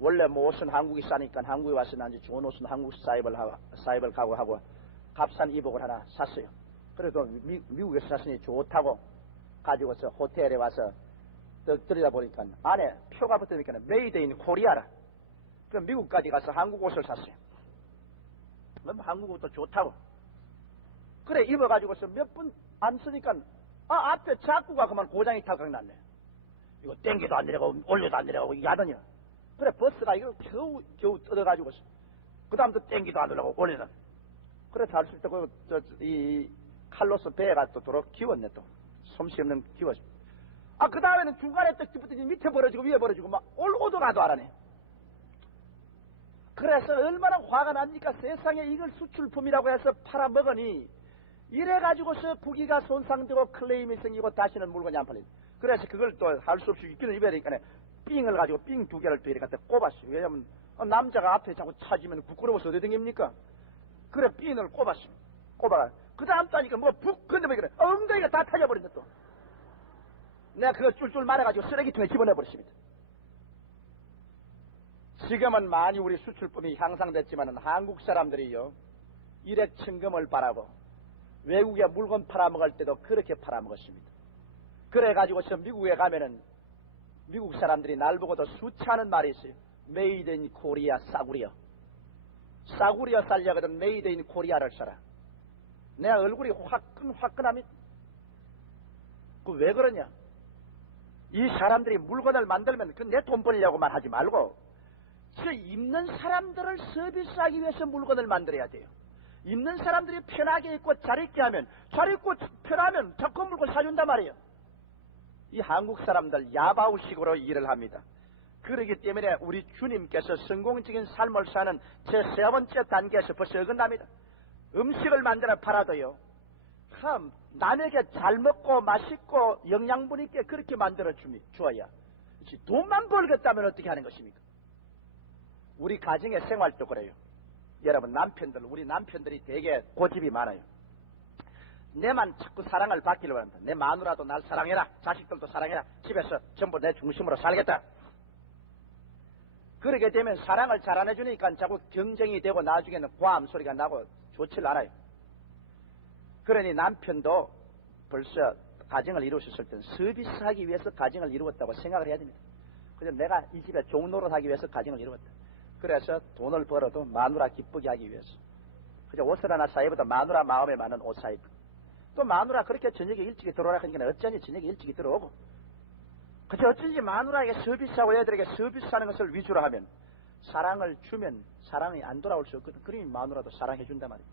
원래 뭐 옷은 한국이 싸니까 한국에 와서 난지 좋은 옷은 한국 사입을 가고 하고 값싼 이복을 하나 샀어요. 그래도 미국에서 샀으니 좋다고 가지고서 호텔에 와서 들여다보니까 안에 표가 붙으니까 메이드 인 코리아라. 그럼 미국까지 가서 한국 옷을 샀어요. 그럼 한국 옷도 좋다고. 그래 입어가지고서 몇 분 안 쓰니까 앞에 자꾸가 그만 고장이 탁탁 났네. 이거 땡겨도 안 내려가고 올려도 안 내려가고 이게 하더니 그래 버스가 이거 겨우 뜯어가지고서 그 다음부터 땡기도 안 올라가고 올려는 그래 다 할 수 있다고 이 칼로스 배가 또 도로 기웠네. 또 솜씨 없는 기웠어. 그 다음에는 중간에 딱 붙더니 밑에 벌어지고 위에 벌어지고 막 올고도 가도 알아네. 그래서 얼마나 화가 납니까? 세상에 이걸 수출품이라고 해서 팔아먹으니 이래가지고서 국위가 손상되고 클레임이 생기고 다시는 물건이 안 팔린다. 그래서 그걸 또 할 수 없이 입기는 입어야 되니까 삥을 가지고 삥 두 개를 또 이렇게 갖다 꼽았어요. 왜냐면 남자가 앞에 자꾸 차지면 부끄러워서 어디 댕깁니까? 그래 삥을 꼽았어요. 꼽아가 그 다음 또 하니까 뭐 북 건너면 그래 엉덩이가 다 타져버린다. 또 내가 그거 쫄쫄 말아가지고 쓰레기통에 집어넣어버렸습니다. 지금은 많이 우리 수출품이 향상됐지만 한국 사람들이요 일액천금을 바라고 외국에 물건 팔아먹을 때도 그렇게 팔아먹었습니다. 그래가지고서 미국에 가면은 미국 사람들이 날 보고도 수차는 말이 있어요. 메이드 인 코리아 싸구려. 싸구려 살려거든 메이드 인 코리아를 써라. 내 얼굴이 화끈합니다. 그 왜 그러냐? 이 사람들이 물건을 만들면 그 내 돈 벌려고만 하지 말고 저 입는 사람들을 서비스하기 위해서 물건을 만들어야 돼요. 입는 사람들이 편하게 입고 잘 입게 하면 잘 입고 편하면 자꾸 물건 사준단 말이에요. 이 한국 사람들 야바우식으로 일을 합니다. 그렇기 때문에 우리 주님께서 성공적인 삶을 사는 제 세 번째 단계에서 벌써 어긋납니다. 음식을 만들어 팔아도요 참 남에게 잘 먹고 맛있고 영양분 있게 그렇게 만들어 주어야 돈만 벌겠다면 어떻게 하는 것입니까? 우리 가정의 생활도 그래요. 여러분 우리 남편들이 되게 고집이 많아요. 내만 자꾸 사랑을 받기를 한다. 내 마누라도 날 사랑해라. 자식들도 사랑해라. 집에서 전부 내 중심으로 살겠다. 그러게 되면 사랑을 잘 안 해주니까 자꾸 경쟁이 되고 나중에는 고함 소리가 나고 좋지를 않아요. 그러니 남편도 벌써 가정을 이루셨을 때는 서비스하기 위해서 가정을 이루었다고 생각을 해야 됩니다. 그래서 내가 이 집에 좋은 노릇하기 위해서 가정을 이루었다. 그래서 돈을 벌어도 마누라 기쁘게 하기 위해서 그저 옷을 하나 사입어도 마누라 마음에 맞는 옷 사입고 또 마누라 그렇게 저녁에 일찍이 들어오라 하니까 어쩐지 저녁에 일찍이 들어오고 그저 어쩐지 마누라에게 서비스하고 애들에게 서비스하는 것을 위주로 하면 사랑을 주면 사랑이 안 돌아올 수 없거든. 그러니 마누라도 사랑해 준단 말이에요.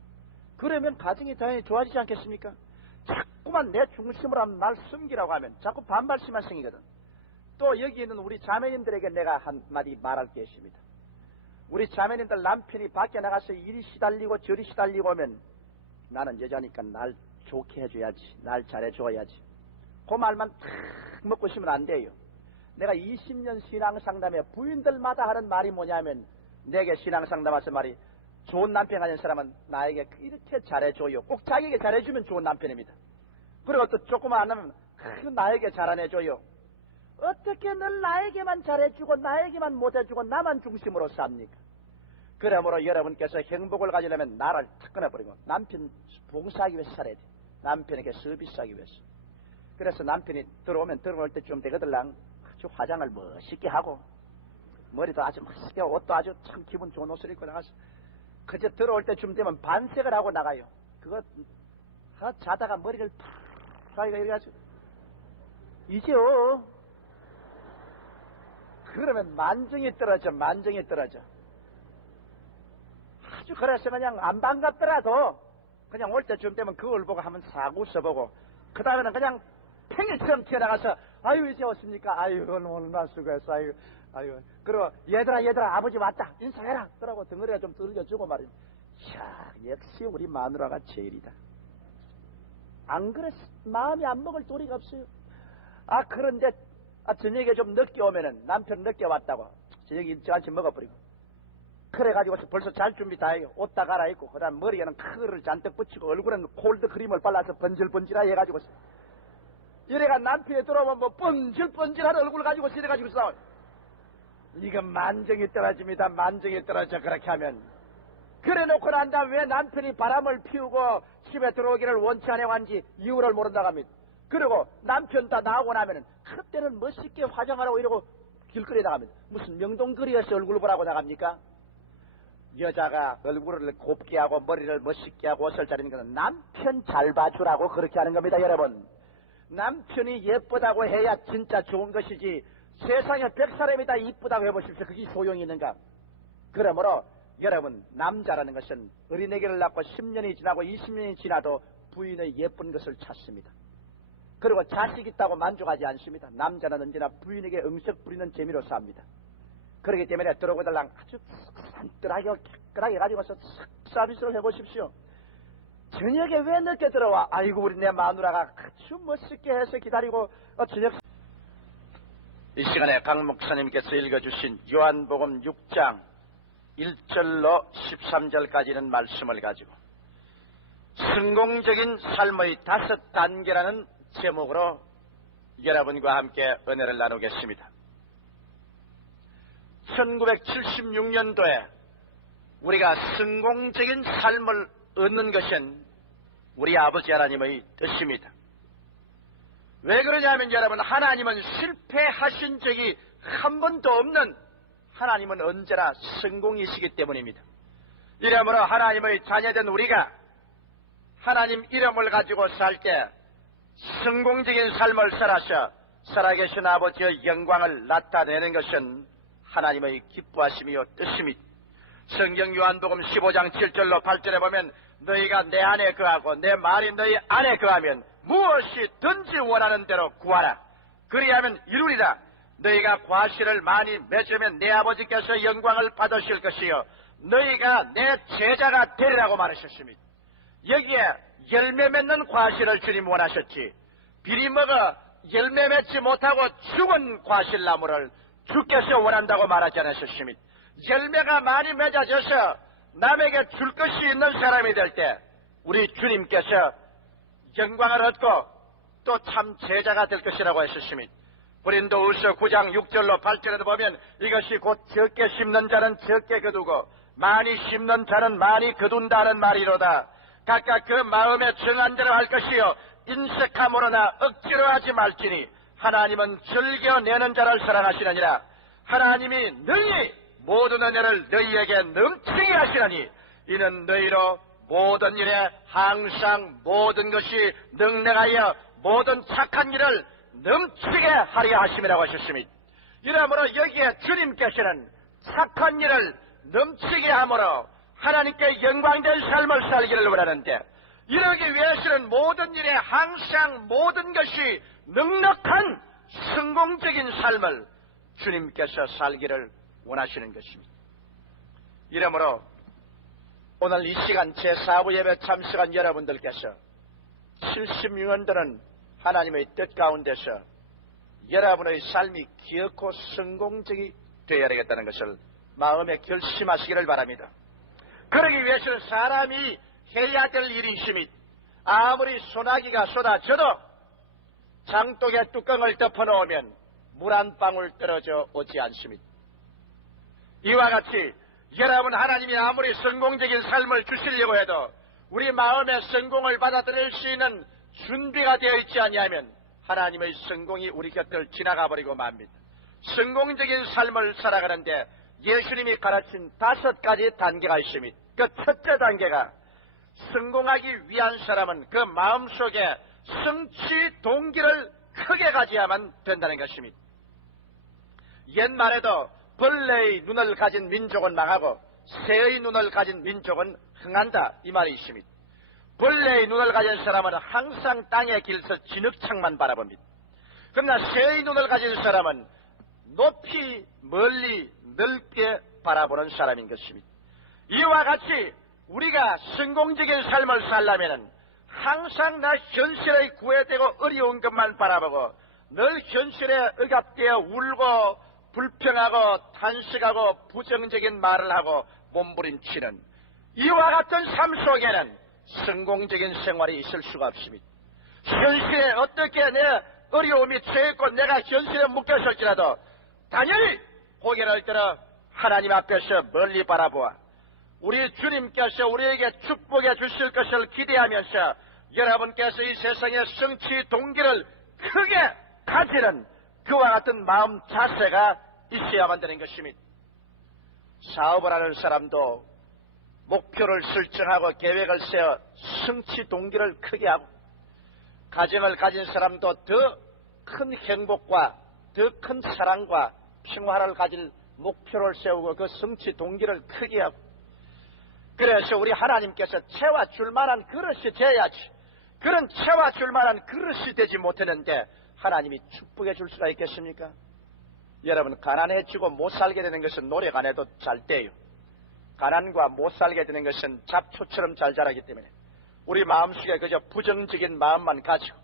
그러면 가정이 당연히 좋아지지 않겠습니까? 자꾸만 내 중심으로 하면 날 숨기라고 하면 자꾸 반발심만 생기거든. 또 여기 있는 우리 자매님들에게 내가 한마디 말할 게 있습니다. 우리 자매님들 남편이 밖에 나가서 이리 시달리고 저리 시달리고 오면 나는 여자니까 날 좋게 해줘야지. 날 잘해줘야지. 그 말만 탁 먹고 싶으면 안 돼요. 내가 20년 신앙상담에 부인들마다 하는 말이 뭐냐면 내게 신앙상담하서 말이 좋은 남편 가진 사람은 나에게 이렇게 잘해줘요. 꼭 자기에게 잘해주면 좋은 남편입니다. 그리고 또 조금만 안 하면 나에게 잘 안 해줘요. 어떻게 늘 나에게만 잘해주고 나에게만 못해주고 나만 중심으로 삽니까? 그러므로 여러분께서 행복을 가지려면 나를 탁 끊어버리고 남편 봉사하기 위해서 살아야 돼. 남편에게 서비스하기 위해서. 그래서 남편이 들어올 때쯤 되거들랑 아주 화장을 멋있게 하고 머리도 아주 멋있게 옷도 아주 참 기분 좋은 옷을 입고 나가서 그저 들어올 때쯤 되면 반색을 하고 나가요. 그거 자다가 머리를 팍 이렇게 해가지고 이제요. 그러면 만정이 떨어져. 아주 그래서 그냥 안 반갑더라도 그냥 올 때쯤 되면 그걸 보고 한번 사고 써보고 그 다음에는 그냥 달팽이처럼 튀어나가서 아유 이제 왔습니까? 아유 오늘 나 수고했어. 아유 그리고 얘들아 아버지 왔다 인사해라. 그러고 덩어리가 좀 들려주고 말이야. 이야 역시 우리 마누라가 제일이다. 안 그래 마음이 안 먹을 도리가 없어요. 그런데 저녁에 좀 늦게 오면은 남편 늦게 왔다고 저녁에 일찌감치 먹어버리고 그래가지고 벌써 잘 준비 다 해요. 옷 다 갈아입고 그다음 머리에는 크를 잔뜩 붙이고 얼굴에는 콜드 크림을 발라서 번질번질하게 해가지고 이래가 남편이 들어오면 뭐 번질번질한 얼굴 가지고 지내가지고 싸워. 이건 만정이 떨어집니다. 만정이 떨어져. 그렇게 하면 그래 놓고 난 다음 왜 남편이 바람을 피우고 집에 들어오기를 원치 않아 한지 이유를 모른다고 합니다. 그리고 남편 다 나오고 나면은 그때는 멋있게 화장하라고 이러고 길거리에 나갑니다. 무슨 명동거리에서 얼굴 보라고 나갑니까? 여자가 얼굴을 곱게 하고 머리를 멋있게 하고 옷을 차리는 것은 남편 잘 봐주라고 그렇게 하는 겁니다. 여러분 남편이 예쁘다고 해야 진짜 좋은 것이지 세상에 100사람이 다 이쁘다고 해보십시오. 그게 소용이 있는가? 그러므로 여러분 남자라는 것은 어린애기를 낳고 10년이 지나고 20년이 지나도 부인의 예쁜 것을 찾습니다. 그리고 자식 있다고 만족하지 않습니다. 남자는 언제나 부인에게 응석 부리는 재미로 삽니다. 그렇기 때문에 들어오고 달랑 아주 산뜰하게 깨끗하게 가지고서 서비스를 해보십시오. 저녁에 왜 늦게 들어와? 아이고 우리 내 마누라가 아주 멋있게 해서 기다리고 저녁. 이 시간에 강 목사님께서 읽어주신 요한복음 6장 1절로 13절까지는 말씀을 가지고 성공적인 삶의 5단계라는 제목으로 여러분과 함께 은혜를 나누겠습니다. 1976년도에 우리가 성공적인 삶을 얻는 것은 우리 아버지 하나님의 뜻입니다. 왜 그러냐면 여러분 하나님은 실패하신 적이 한 번도 없는 하나님은 언제나 성공이시기 때문입니다. 이러므로 하나님의 자녀된 우리가 하나님 이름을 가지고 살 때 성공적인 삶을 살아서 살아계신 아버지의 영광을 나타내는 것은 하나님의 기뻐하심이요 뜻입니다. 성경 요한복음 15장 7절로 8절에 보면 너희가 내 안에 거하고 내 말이 너희 안에 거하면 무엇이든지 원하는 대로 구하라. 그리하면 이루리라. 너희가 과실을 많이 맺으면 내 아버지께서 영광을 받으실 것이요 너희가 내 제자가 되리라고 말하셨습니다. 여기에 열매 맺는 과실을 주님 원하셨지 비리 먹어 열매 맺지 못하고 죽은 과실나무를 주께서 원한다고 말하지 않으셨습니다. 열매가 많이 맺어져서 남에게 줄 것이 있는 사람이 될 때 우리 주님께서 영광을 얻고 또 참 제자가 될 것이라고 하셨습니다. 고린도후서 9장 6절로 8절에도 보면 이것이 곧 적게 심는 자는 적게 거두고 많이 심는 자는 많이 거둔다는 말이로다. 각각 그 마음에 정한 대로 할 것이요 인색함으로나 억지로 하지 말지니 하나님은 즐겨내는 자를 사랑하시느니라. 하나님이 능히 모든 은혜를 너희에게 넘치게 하시나니 이는 너희로 모든 일에 항상 모든 것이 능력하여 모든 착한 일을 넘치게 하려 하심이라고 하셨습니다. 이러므로 여기에 주님께서는 착한 일을 넘치게 함으로 하나님께 영광된 삶을 살기를 원하는데 이러기 위해서는 모든 일에 항상 모든 것이 넉넉한 성공적인 삶을 주님께서 살기를 원하시는 것입니다. 이러므로 오늘 이 시간 제4부 예배 참석한 여러분들께서 76년도는 하나님의 뜻 가운데서 여러분의 삶이 기억고 성공적이 되어야 되겠다는 것을 마음에 결심하시기를 바랍니다. 그러기 위해서는 사람이 해야 될 일이 있습니다. 아무리 소나기가 쏟아져도 장독의 뚜껑을 덮어놓으면 물 한 방울 떨어져 오지 않습니다. 이와 같이 여러분 하나님이 아무리 성공적인 삶을 주시려고 해도 우리 마음의 성공을 받아들일 수 있는 준비가 되어 있지 아니하면 하나님의 성공이 우리 곁을 지나가 버리고 맙니다. 성공적인 삶을 살아가는데 예수님이 가르친 5가지 단계가 있습니다. 그 첫째 단계가 성공하기 위한 사람은 그 마음속에 성취 동기를 크게 가져야만 된다는 것입니다. 옛말에도 벌레의 눈을 가진 민족은 망하고 새의 눈을 가진 민족은 흥한다 이 말이 있습니다. 벌레의 눈을 가진 사람은 항상 땅의 길에서 진흙창만 바라봅니다. 그러나 새의 눈을 가진 사람은 높이 멀리 넓게 바라보는 사람인 것입니다. 이와 같이 우리가 성공적인 삶을 살려면 항상 나 현실에 구애되고 어려운 것만 바라보고 늘 현실에 억압되어 울고 불평하고 탄식하고 부정적인 말을 하고 몸부림치는 이와 같은 삶 속에는 성공적인 생활이 있을 수가 없습니다. 현실에 어떻게 내 어려움이 처했고 내가 현실에 묶였을지라도 당연히 고개를 들어 하나님 앞에서 멀리 바라보아 우리 주님께서 우리에게 축복해 주실 것을 기대하면서 여러분께서 이 세상의 성취 동기를 크게 가지는 그와 같은 마음 자세가 있어야만 되는 것입니다. 사업을 하는 사람도 목표를 설정하고 계획을 세워 성취 동기를 크게 하고 가정을 가진 사람도 더 큰 행복과 더 큰 사랑과 평화를 가질 목표를 세우고 그 성취 동기를 크게 하고 그래서 우리 하나님께서 채워줄 만한 그릇이 돼야지. 그런 채워줄 만한 그릇이 되지 못했는데 하나님이 축복해 줄 수가 있겠습니까? 여러분 가난해지고 못 살게 되는 것은 노력 안 해도 잘 돼요. 가난과 못 살게 되는 것은 잡초처럼 잘 자라기 때문에 우리 마음속에 그저 부정적인 마음만 가지고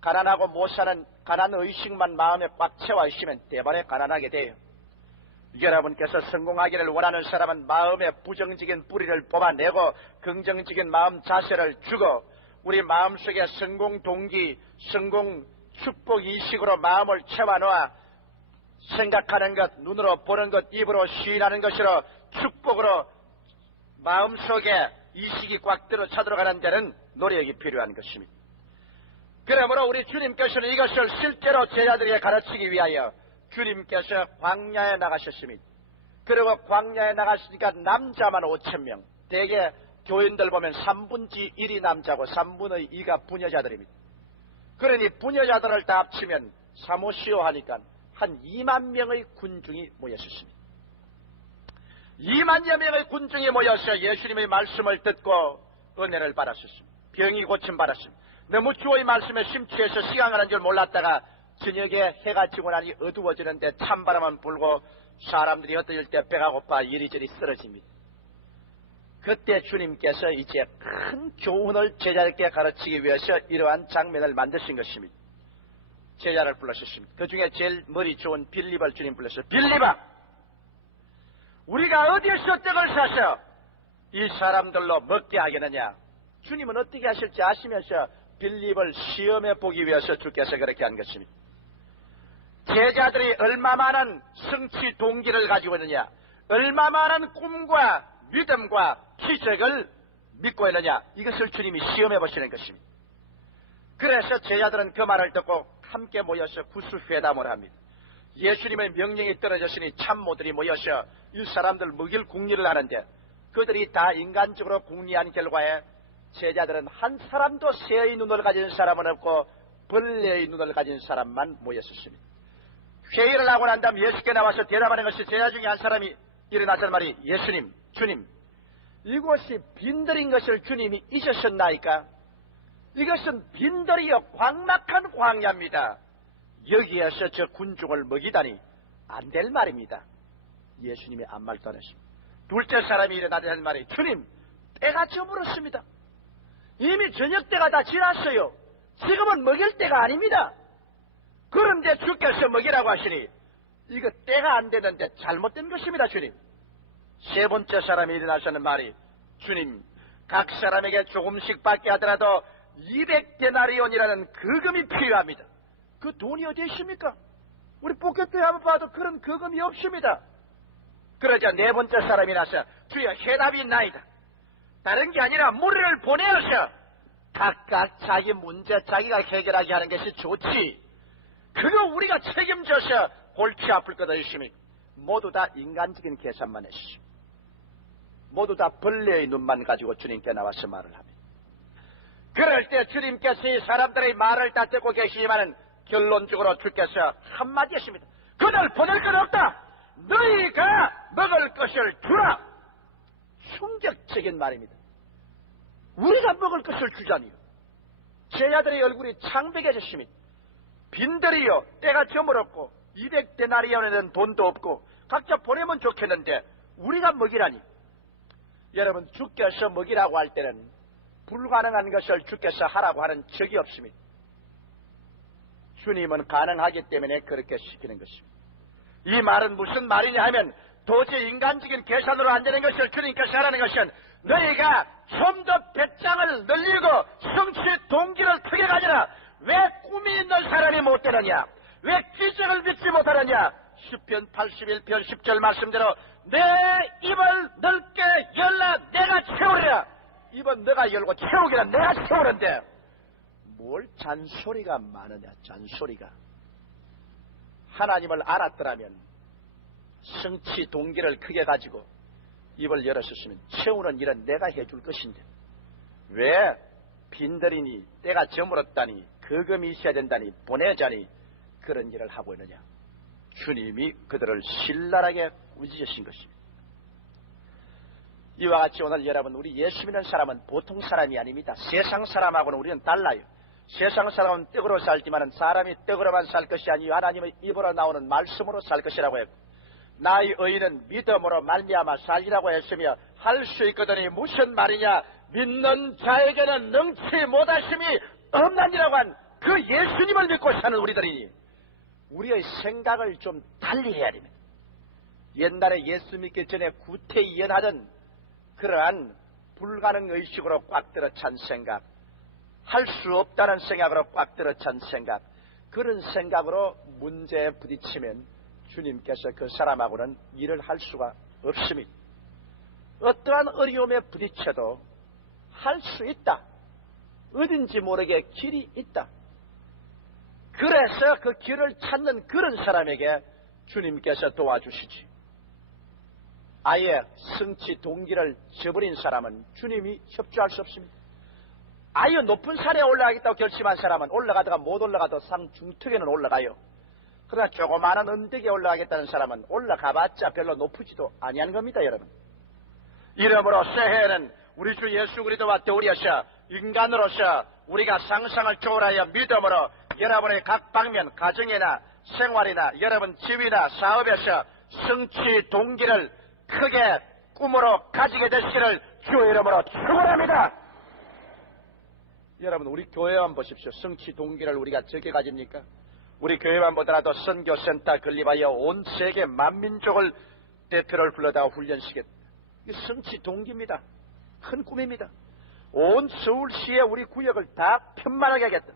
가난하고 못 사는 가난의식만 마음에 꽉 채워 있으면 대번에 가난하게 돼요. 여러분께서 성공하기를 원하는 사람은 마음의 부정적인 뿌리를 뽑아내고 긍정적인 마음 자세를 주고 우리 마음속에 성공 동기, 성공 축복 이식으로 마음을 채워놓아 생각하는 것, 눈으로 보는 것, 입으로 시인하는 것으로 축복으로 마음속에 이식이 꽉 들어 차들어가는 데는 노력이 필요한 것입니다. 그러므로 우리 주님께서는 이것을 실제로 제자들에게 가르치기 위하여 주님께서 광야에 나가셨습니다. 그리고 광야에 나가시니까 남자만 5,000명, 대개 교인들 보면 3분의 1이 남자고 3분의 2가 부녀자들입니다. 그러니 부녀자들을 다 합치면 사모시오 하니까 한 2만 명의 군중이 모였습니다. 2만여 명의 군중이 모여서 예수님의 말씀을 듣고 은혜를 받았습니다. 병이 고침 받았습니다. 너무 주의 말씀에 심취해서 시간 가는 줄 몰랐다가 저녁에 해가 지고 나니 어두워지는데 찬바람은 불고 사람들이 흩어질 때 배가 고파 이리저리 쓰러집니다. 그때 주님께서 이제 큰 교훈을 제자들께 가르치기 위해서 이러한 장면을 만드신 것입니다. 제자를 불러셨습니다. 그 중에 제일 머리 좋은 빌립을 주님 불렀어요. 빌립아, 우리가 어디에서 떡을 사서 이 사람들로 먹게 하겠느냐? 주님은 어떻게 하실지 아시면서 빌립을 시험해 보기 위해서 주께서 그렇게 한 것입니다. 제자들이 얼마 많은 성취 동기를 가지고 있느냐, 얼마 많은 꿈과 믿음과 기적을 믿고 있느냐, 이것을 주님이 시험해 보시는 것입니다. 그래서 제자들은 그 말을 듣고 함께 모여서 구수회담을 합니다. 예수님의 명령이 떨어졌으니 참모들이 모여서 이 사람들 먹일 궁리를 하는데 그들이 다 인간적으로 궁리한 결과에 제자들은 한 사람도 새의 눈을 가진 사람은 없고 벌레의 눈을 가진 사람만 모였습니다. 회의를 하고 난 다음 예수께 나와서 대답하는 것이 제자 중에 한 사람이 일어나서 말이 예수님, 주님, 이곳이 빈들인 것을 주님이 잊으셨나이까? 이것은 빈들이여 광막한 광야입니다. 여기에서 저 군중을 먹이다니 안 될 말입니다. 예수님이 아무 말도 안 했습니다. 둘째 사람이 일어나서 한 말이 주님, 때가 저물었습니다. 이미 저녁 때가 다 지났어요. 지금은 먹일 때가 아닙니다. 그런데 주께서 먹이라고 하시니 이거 때가 안 되는데 잘못된 것입니다. 주님. 세 번째 사람이 일어나서는 말이 주님, 각 사람에게 조금씩 받게 하더라도 200데나리온이라는 거금이 필요합니다. 그 돈이 어디 있습니까? 우리 포켓부에 한번 봐도 그런 거금이 없습니다. 그러자 네 번째 사람이 나서 주여 해답이 있나이다. 다른 게 아니라 무리를 보내어서 각각 자기 문제 자기가 해결하게 하는 것이 좋지. 그거 우리가 책임져서 골치 아플 것 없으니 모두 다 인간적인 계산만 했어. 모두 다 벌레의 눈만 가지고 주님께 나와서 말을 합니다. 그럴 때 주님께서 이 사람들의 말을 다 듣고 계시지만은 결론적으로 주께서 한마디 했습니다. 그들 보낼 건 없다. 너희가 먹을 것을 주라. 충격적인 말입니다. 우리가 먹을 것을 주자니요. 제자들의 얼굴이 창백해졌으니 빈들이요 때가 저물었고 200데나리온에는 돈도 없고 각자 보내면 좋겠는데 우리가 먹이라니. 여러분, 주께서 먹이라고 할 때는 불가능한 것을 주께서 하라고 하는 적이 없습니다. 주님은 가능하기 때문에 그렇게 시키는 것입니다. 이 말은 무슨 말이냐 하면 도저히 인간적인 계산으로 안 되는 것을 주님께서 하라는 것은 너희가 좀 더 배짱을 늘리고 성취 동기를 크게 가지라. 왜 꿈이 있는 사람이 못 되느냐? 왜 기적을 믿지 못하느냐? 시편 81편 10절 말씀대로 내 입을 넓게 열라 내가 채우리라. 입은 너가 열고 채우기는 내가 채우는데 뭘 잔소리가 많으냐. 잔소리가. 하나님을 알았더라면 성취 동기를 크게 가지고 입을 열었으면 채우는 일은 내가 해줄 것인데 왜 빈들이니 때가 저물었다니 거금이 있어야 된다니 보내자니 그런 일을 하고 있느냐. 주님이 그들을 신랄하게 꾸짖으신 것입니다. 이와 같이 오늘 여러분, 우리 예수 믿는 사람은 보통 사람이 아닙니다. 세상 사람하고는 우리는 달라요. 세상 사람은 떡으로 살지만 사람이 떡으로만 살 것이 아니요 하나님의 입으로 나오는 말씀으로 살 것이라고 했고, 나의 의인은 믿음으로 말미암아 살리라고 했으며 할 수 있거든요. 무슨 말이냐? 믿는 자에게는 능치 못하심이 없나니라고 한 그 예수님을 믿고 사는 우리들이니 우리의 생각을 좀 달리 해야 됩니다. 옛날에 예수 믿기 전에 구태의연하던 그러한 불가능 의식으로 꽉 들어찬 생각, 할 수 없다는 생각으로 꽉 들어찬 생각, 그런 생각으로 문제에 부딪히면 주님께서 그 사람하고는 일을 할 수가 없습니다. 어떠한 어려움에 부딪혀도 할 수 있다. 어딘지 모르게 길이 있다. 그래서 그 길을 찾는 그런 사람에게 주님께서 도와주시지. 아예 성취 동기를 저버린 사람은 주님이 협조할 수 없습니다. 아예 높은 산에 올라가겠다고 결심한 사람은 올라가다가 못 올라가도 상중턱에는 올라가요. 그러나 조그마한 언덕에 올라가겠다는 사람은 올라가봤자 별로 높지도 아니한 겁니다, 여러분. 이러므로 새해에는 우리 주 예수 그리스도와 더불어서 인간으로서 우리가 상상을 초월하여 믿음으로 여러분의 각 방면, 가정이나 생활이나 여러분 집이나 사업에서 성취 동기를 크게 꿈으로 가지게 되시기를 주의 이름으로 축원합니다. 여러분, 우리 교회만 보십시오. 성취 동기를 우리가 적게 가집니까? 우리 교회만 보더라도 선교센터 건립하여 온 세계 만민족을 대표를 불러다가 훈련시켰다. 이게 성취 동기입니다. 큰 꿈입니다. 온 서울시에 우리 구역을 다 편만하게 하겠다.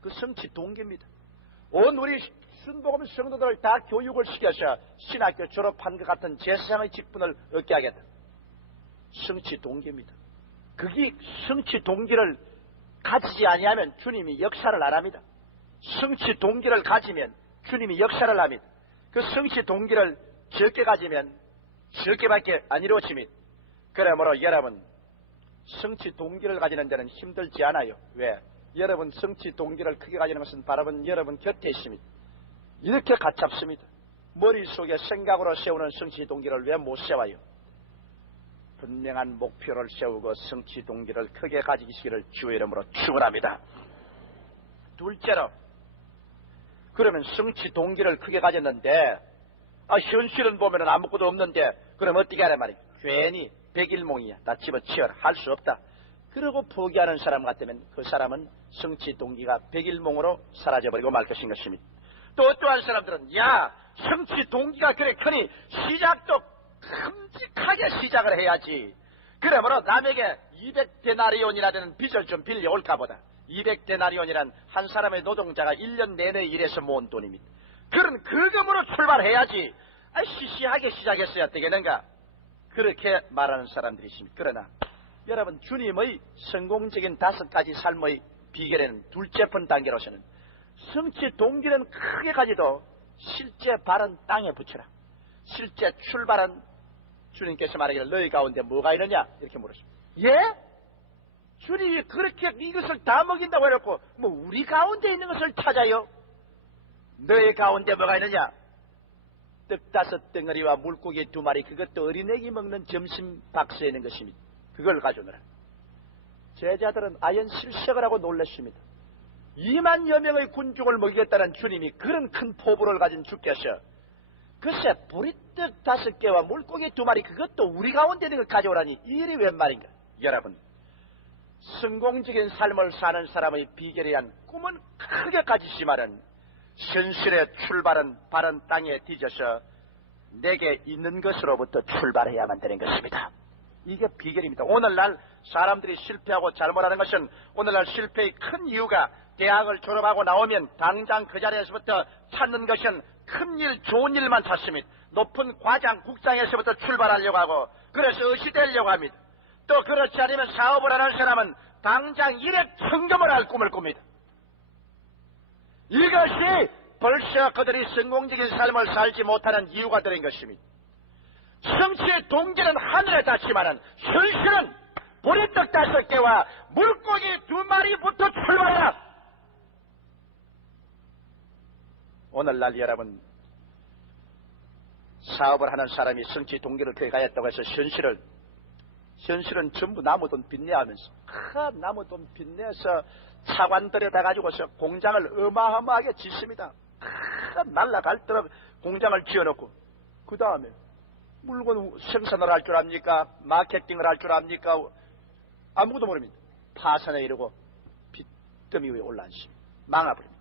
그 성취 동기입니다. 온 우리 순복음 성도들을 다 교육을 시켜서 신학교 졸업한 것 같은 제사장의 직분을 얻게 하겠다. 성취 동기입니다. 그게 성취 동기를 가지지 아니하면 주님이 역사를 안 합니다. 성취 동기를 가지면 주님이 역사를 합니다. 그 성취 동기를 적게 가지면 적게밖에 안 이루어집니다. 그러므로 여러분, 성취 동기를 가지는 데는 힘들지 않아요. 왜? 여러분 성취 동기를 크게 가지는 것은 바로 여러분 곁에 있습니다. 이렇게 가깝습니다. 머릿속에 생각으로 세우는 성취 동기를 왜 못 세워요? 분명한 목표를 세우고 성취 동기를 크게 가지시기를 주의 이름으로 축원합니다. 둘째로, 그러면 성취 동기를 크게 가졌는데 현실은 보면은 아무것도 없는데 그럼 어떻게 하란 말이에요? 괜히 백일몽이야. 다 집어치워라. 할 수 없다. 그러고 포기하는 사람 같으면 그 사람은 성취 동기가 백일몽으로 사라져버리고 말 것인 것입니다. 또 어떠한 사람들은 야, 성취 동기가 그래 크니 시작도 큼직하게 시작을 해야지. 그러므로 남에게 200데나리온이라는 빚을 좀 빌려올까 보다. 200데나리온이란 한 사람의 노동자가 1년 내내 일해서 모은 돈입니다. 그런 그금으로 출발해야지. 시시하게 시작했어야 되겠는가? 그렇게 말하는 사람들이 있습니다. 그러나 여러분, 주님의 성공적인 5가지 삶의 비결에는 둘째 번 단계로서는 성취 동기는 크게 가지도 실제 발은 땅에 붙여라. 실제 출발은 주님께서 말하기를 너희 가운데 뭐가 있느냐? 이렇게 물으십니다. 예? 주님이 그렇게 이것을 다 먹인다고 해놓고 뭐 우리 가운데 있는 것을 찾아요? 너희 가운데 뭐가 있느냐? 떡 5덩어리와 물고기 2마리, 그것도 어린애기 먹는 점심 박스에 있는 것입니다. 그걸 가져오너라. 제자들은 아연 실색을 하고 놀랐습니다. 2만여 명의 군중을 먹이겠다는 주님이 그런 큰 포부를 가진 주께서 글쎄 보리떡 5개와 물고기 2마리 그것도 우리 가운데 있는 걸 가져오라니 이 일이 웬 말인가. 여러분, 성공적인 삶을 사는 사람의 비결이란 꿈은 크게 가지지만은 현실의 출발은 바른 땅에 뒤져서 내게 있는 것으로부터 출발해야만 되는 것입니다. 이게 비결입니다. 오늘날 사람들이 실패하고 잘못하는 것은 오늘날 실패의 큰 이유가 대학을 졸업하고 나오면 당장 그 자리에서부터 찾는 것은 큰일 좋은 일만 찾습니다. 높은 과장 국장에서부터 출발하려고 하고 그래서 의시 되려고 합니다. 또 그렇지 않으면 사업을 하는 사람은 당장 일액 천금을 할 꿈을 꿉니다. 이것이 벌써 그들이 성공적인 삶을 살지 못하는 이유가 되는 것입니다. 성취의 동기는 하늘에 닿지만은 현실은 보리떡 5개와 물고기 2마리부터 출발해라. 오늘날 여러분, 사업을 하는 사람이 성취 동기를 그에 가졌다고 해서 현실은 전부 나무돈 빚내하면서 나무돈 빚내서 차관 들여다가지고서 공장을 어마어마하게 짓습니다. 날라갈도록 공장을 지어놓고 그 다음에 물건 생산을 할 줄 압니까? 마케팅을 할 줄 압니까? 아무것도 모릅니다. 파산에 이르고 빚더미 위에 올라앉습니다. 망해버립니다.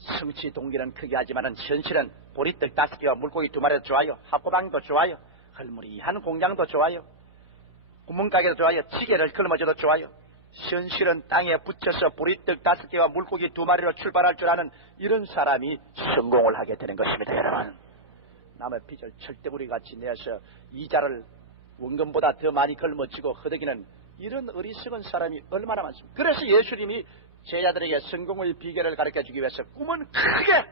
성취 동기는 크게 하지만은 현실은 보리떡 5개와 물고기 2마리도 좋아요. 학고방도 좋아요. 헐무리한 공장도 좋아요. 구멍가게도 좋아요. 지게를 걸머져도 좋아요. 현실은 땅에 붙여서 보리떡 5개와 물고기 2마리로 출발할 줄 아는 이런 사람이 성공을 하게 되는 것입니다. 여러분, 남의 빚을 철대부리같이 내서 이자를 원금보다 더 많이 걸머쥐고 허덕이는 이런 어리석은 사람이 얼마나 많습니까? 그래서 예수님이 제자들에게 성공의 비결을 가르쳐주기 위해서 꿈은 크게,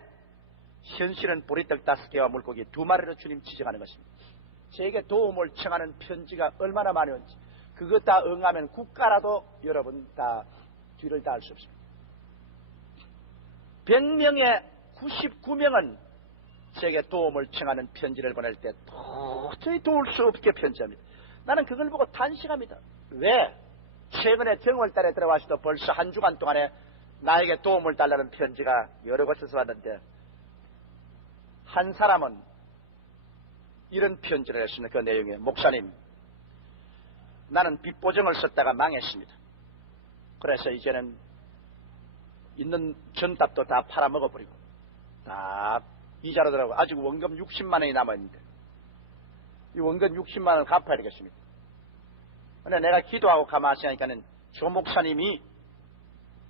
현실은 보리떡 5개와 물고기 2마리로 주님 지정하는 것입니다. 제게 도움을 청하는 편지가 얼마나 많이 온지 그것 다 응하면 국가라도 여러분 다 뒤를 다 할 수 없습니다. 100명에 99명은 제게 도움을 청하는 편지를 보낼 때 도저히 도울 수 없게 편지합니다. 나는 그걸 보고 탄식합니다. 왜? 최근에 정월달에 들어와서도 벌써 한 주간 동안에 나에게 도움을 달라는 편지가 여러 곳에서 왔는데 한 사람은 이런 편지를 했습니다. 그 내용에 목사님, 나는 빚보증을 썼다가 망했습니다. 그래서 이제는 있는 전답도 다 팔아먹어버리고 다 이자로 들어가고 아직 원금 60만 원이 남아있는데 이 원금 60만 원을 갚아야 되겠습니다. 근데 내가 기도하고 가만히 생각하니까는 조 목사님이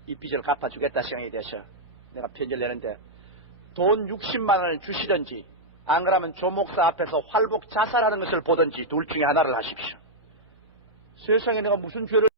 이 빚을 갚아주겠다 생각이 돼서 내가 편지를 내는데 돈 60만 원을 주시든지 안 그러면 조 목사 앞에서 활복 자살하는 것을 보든지 둘 중에 하나를 하십시오. 세상에 내가 무슨 죄를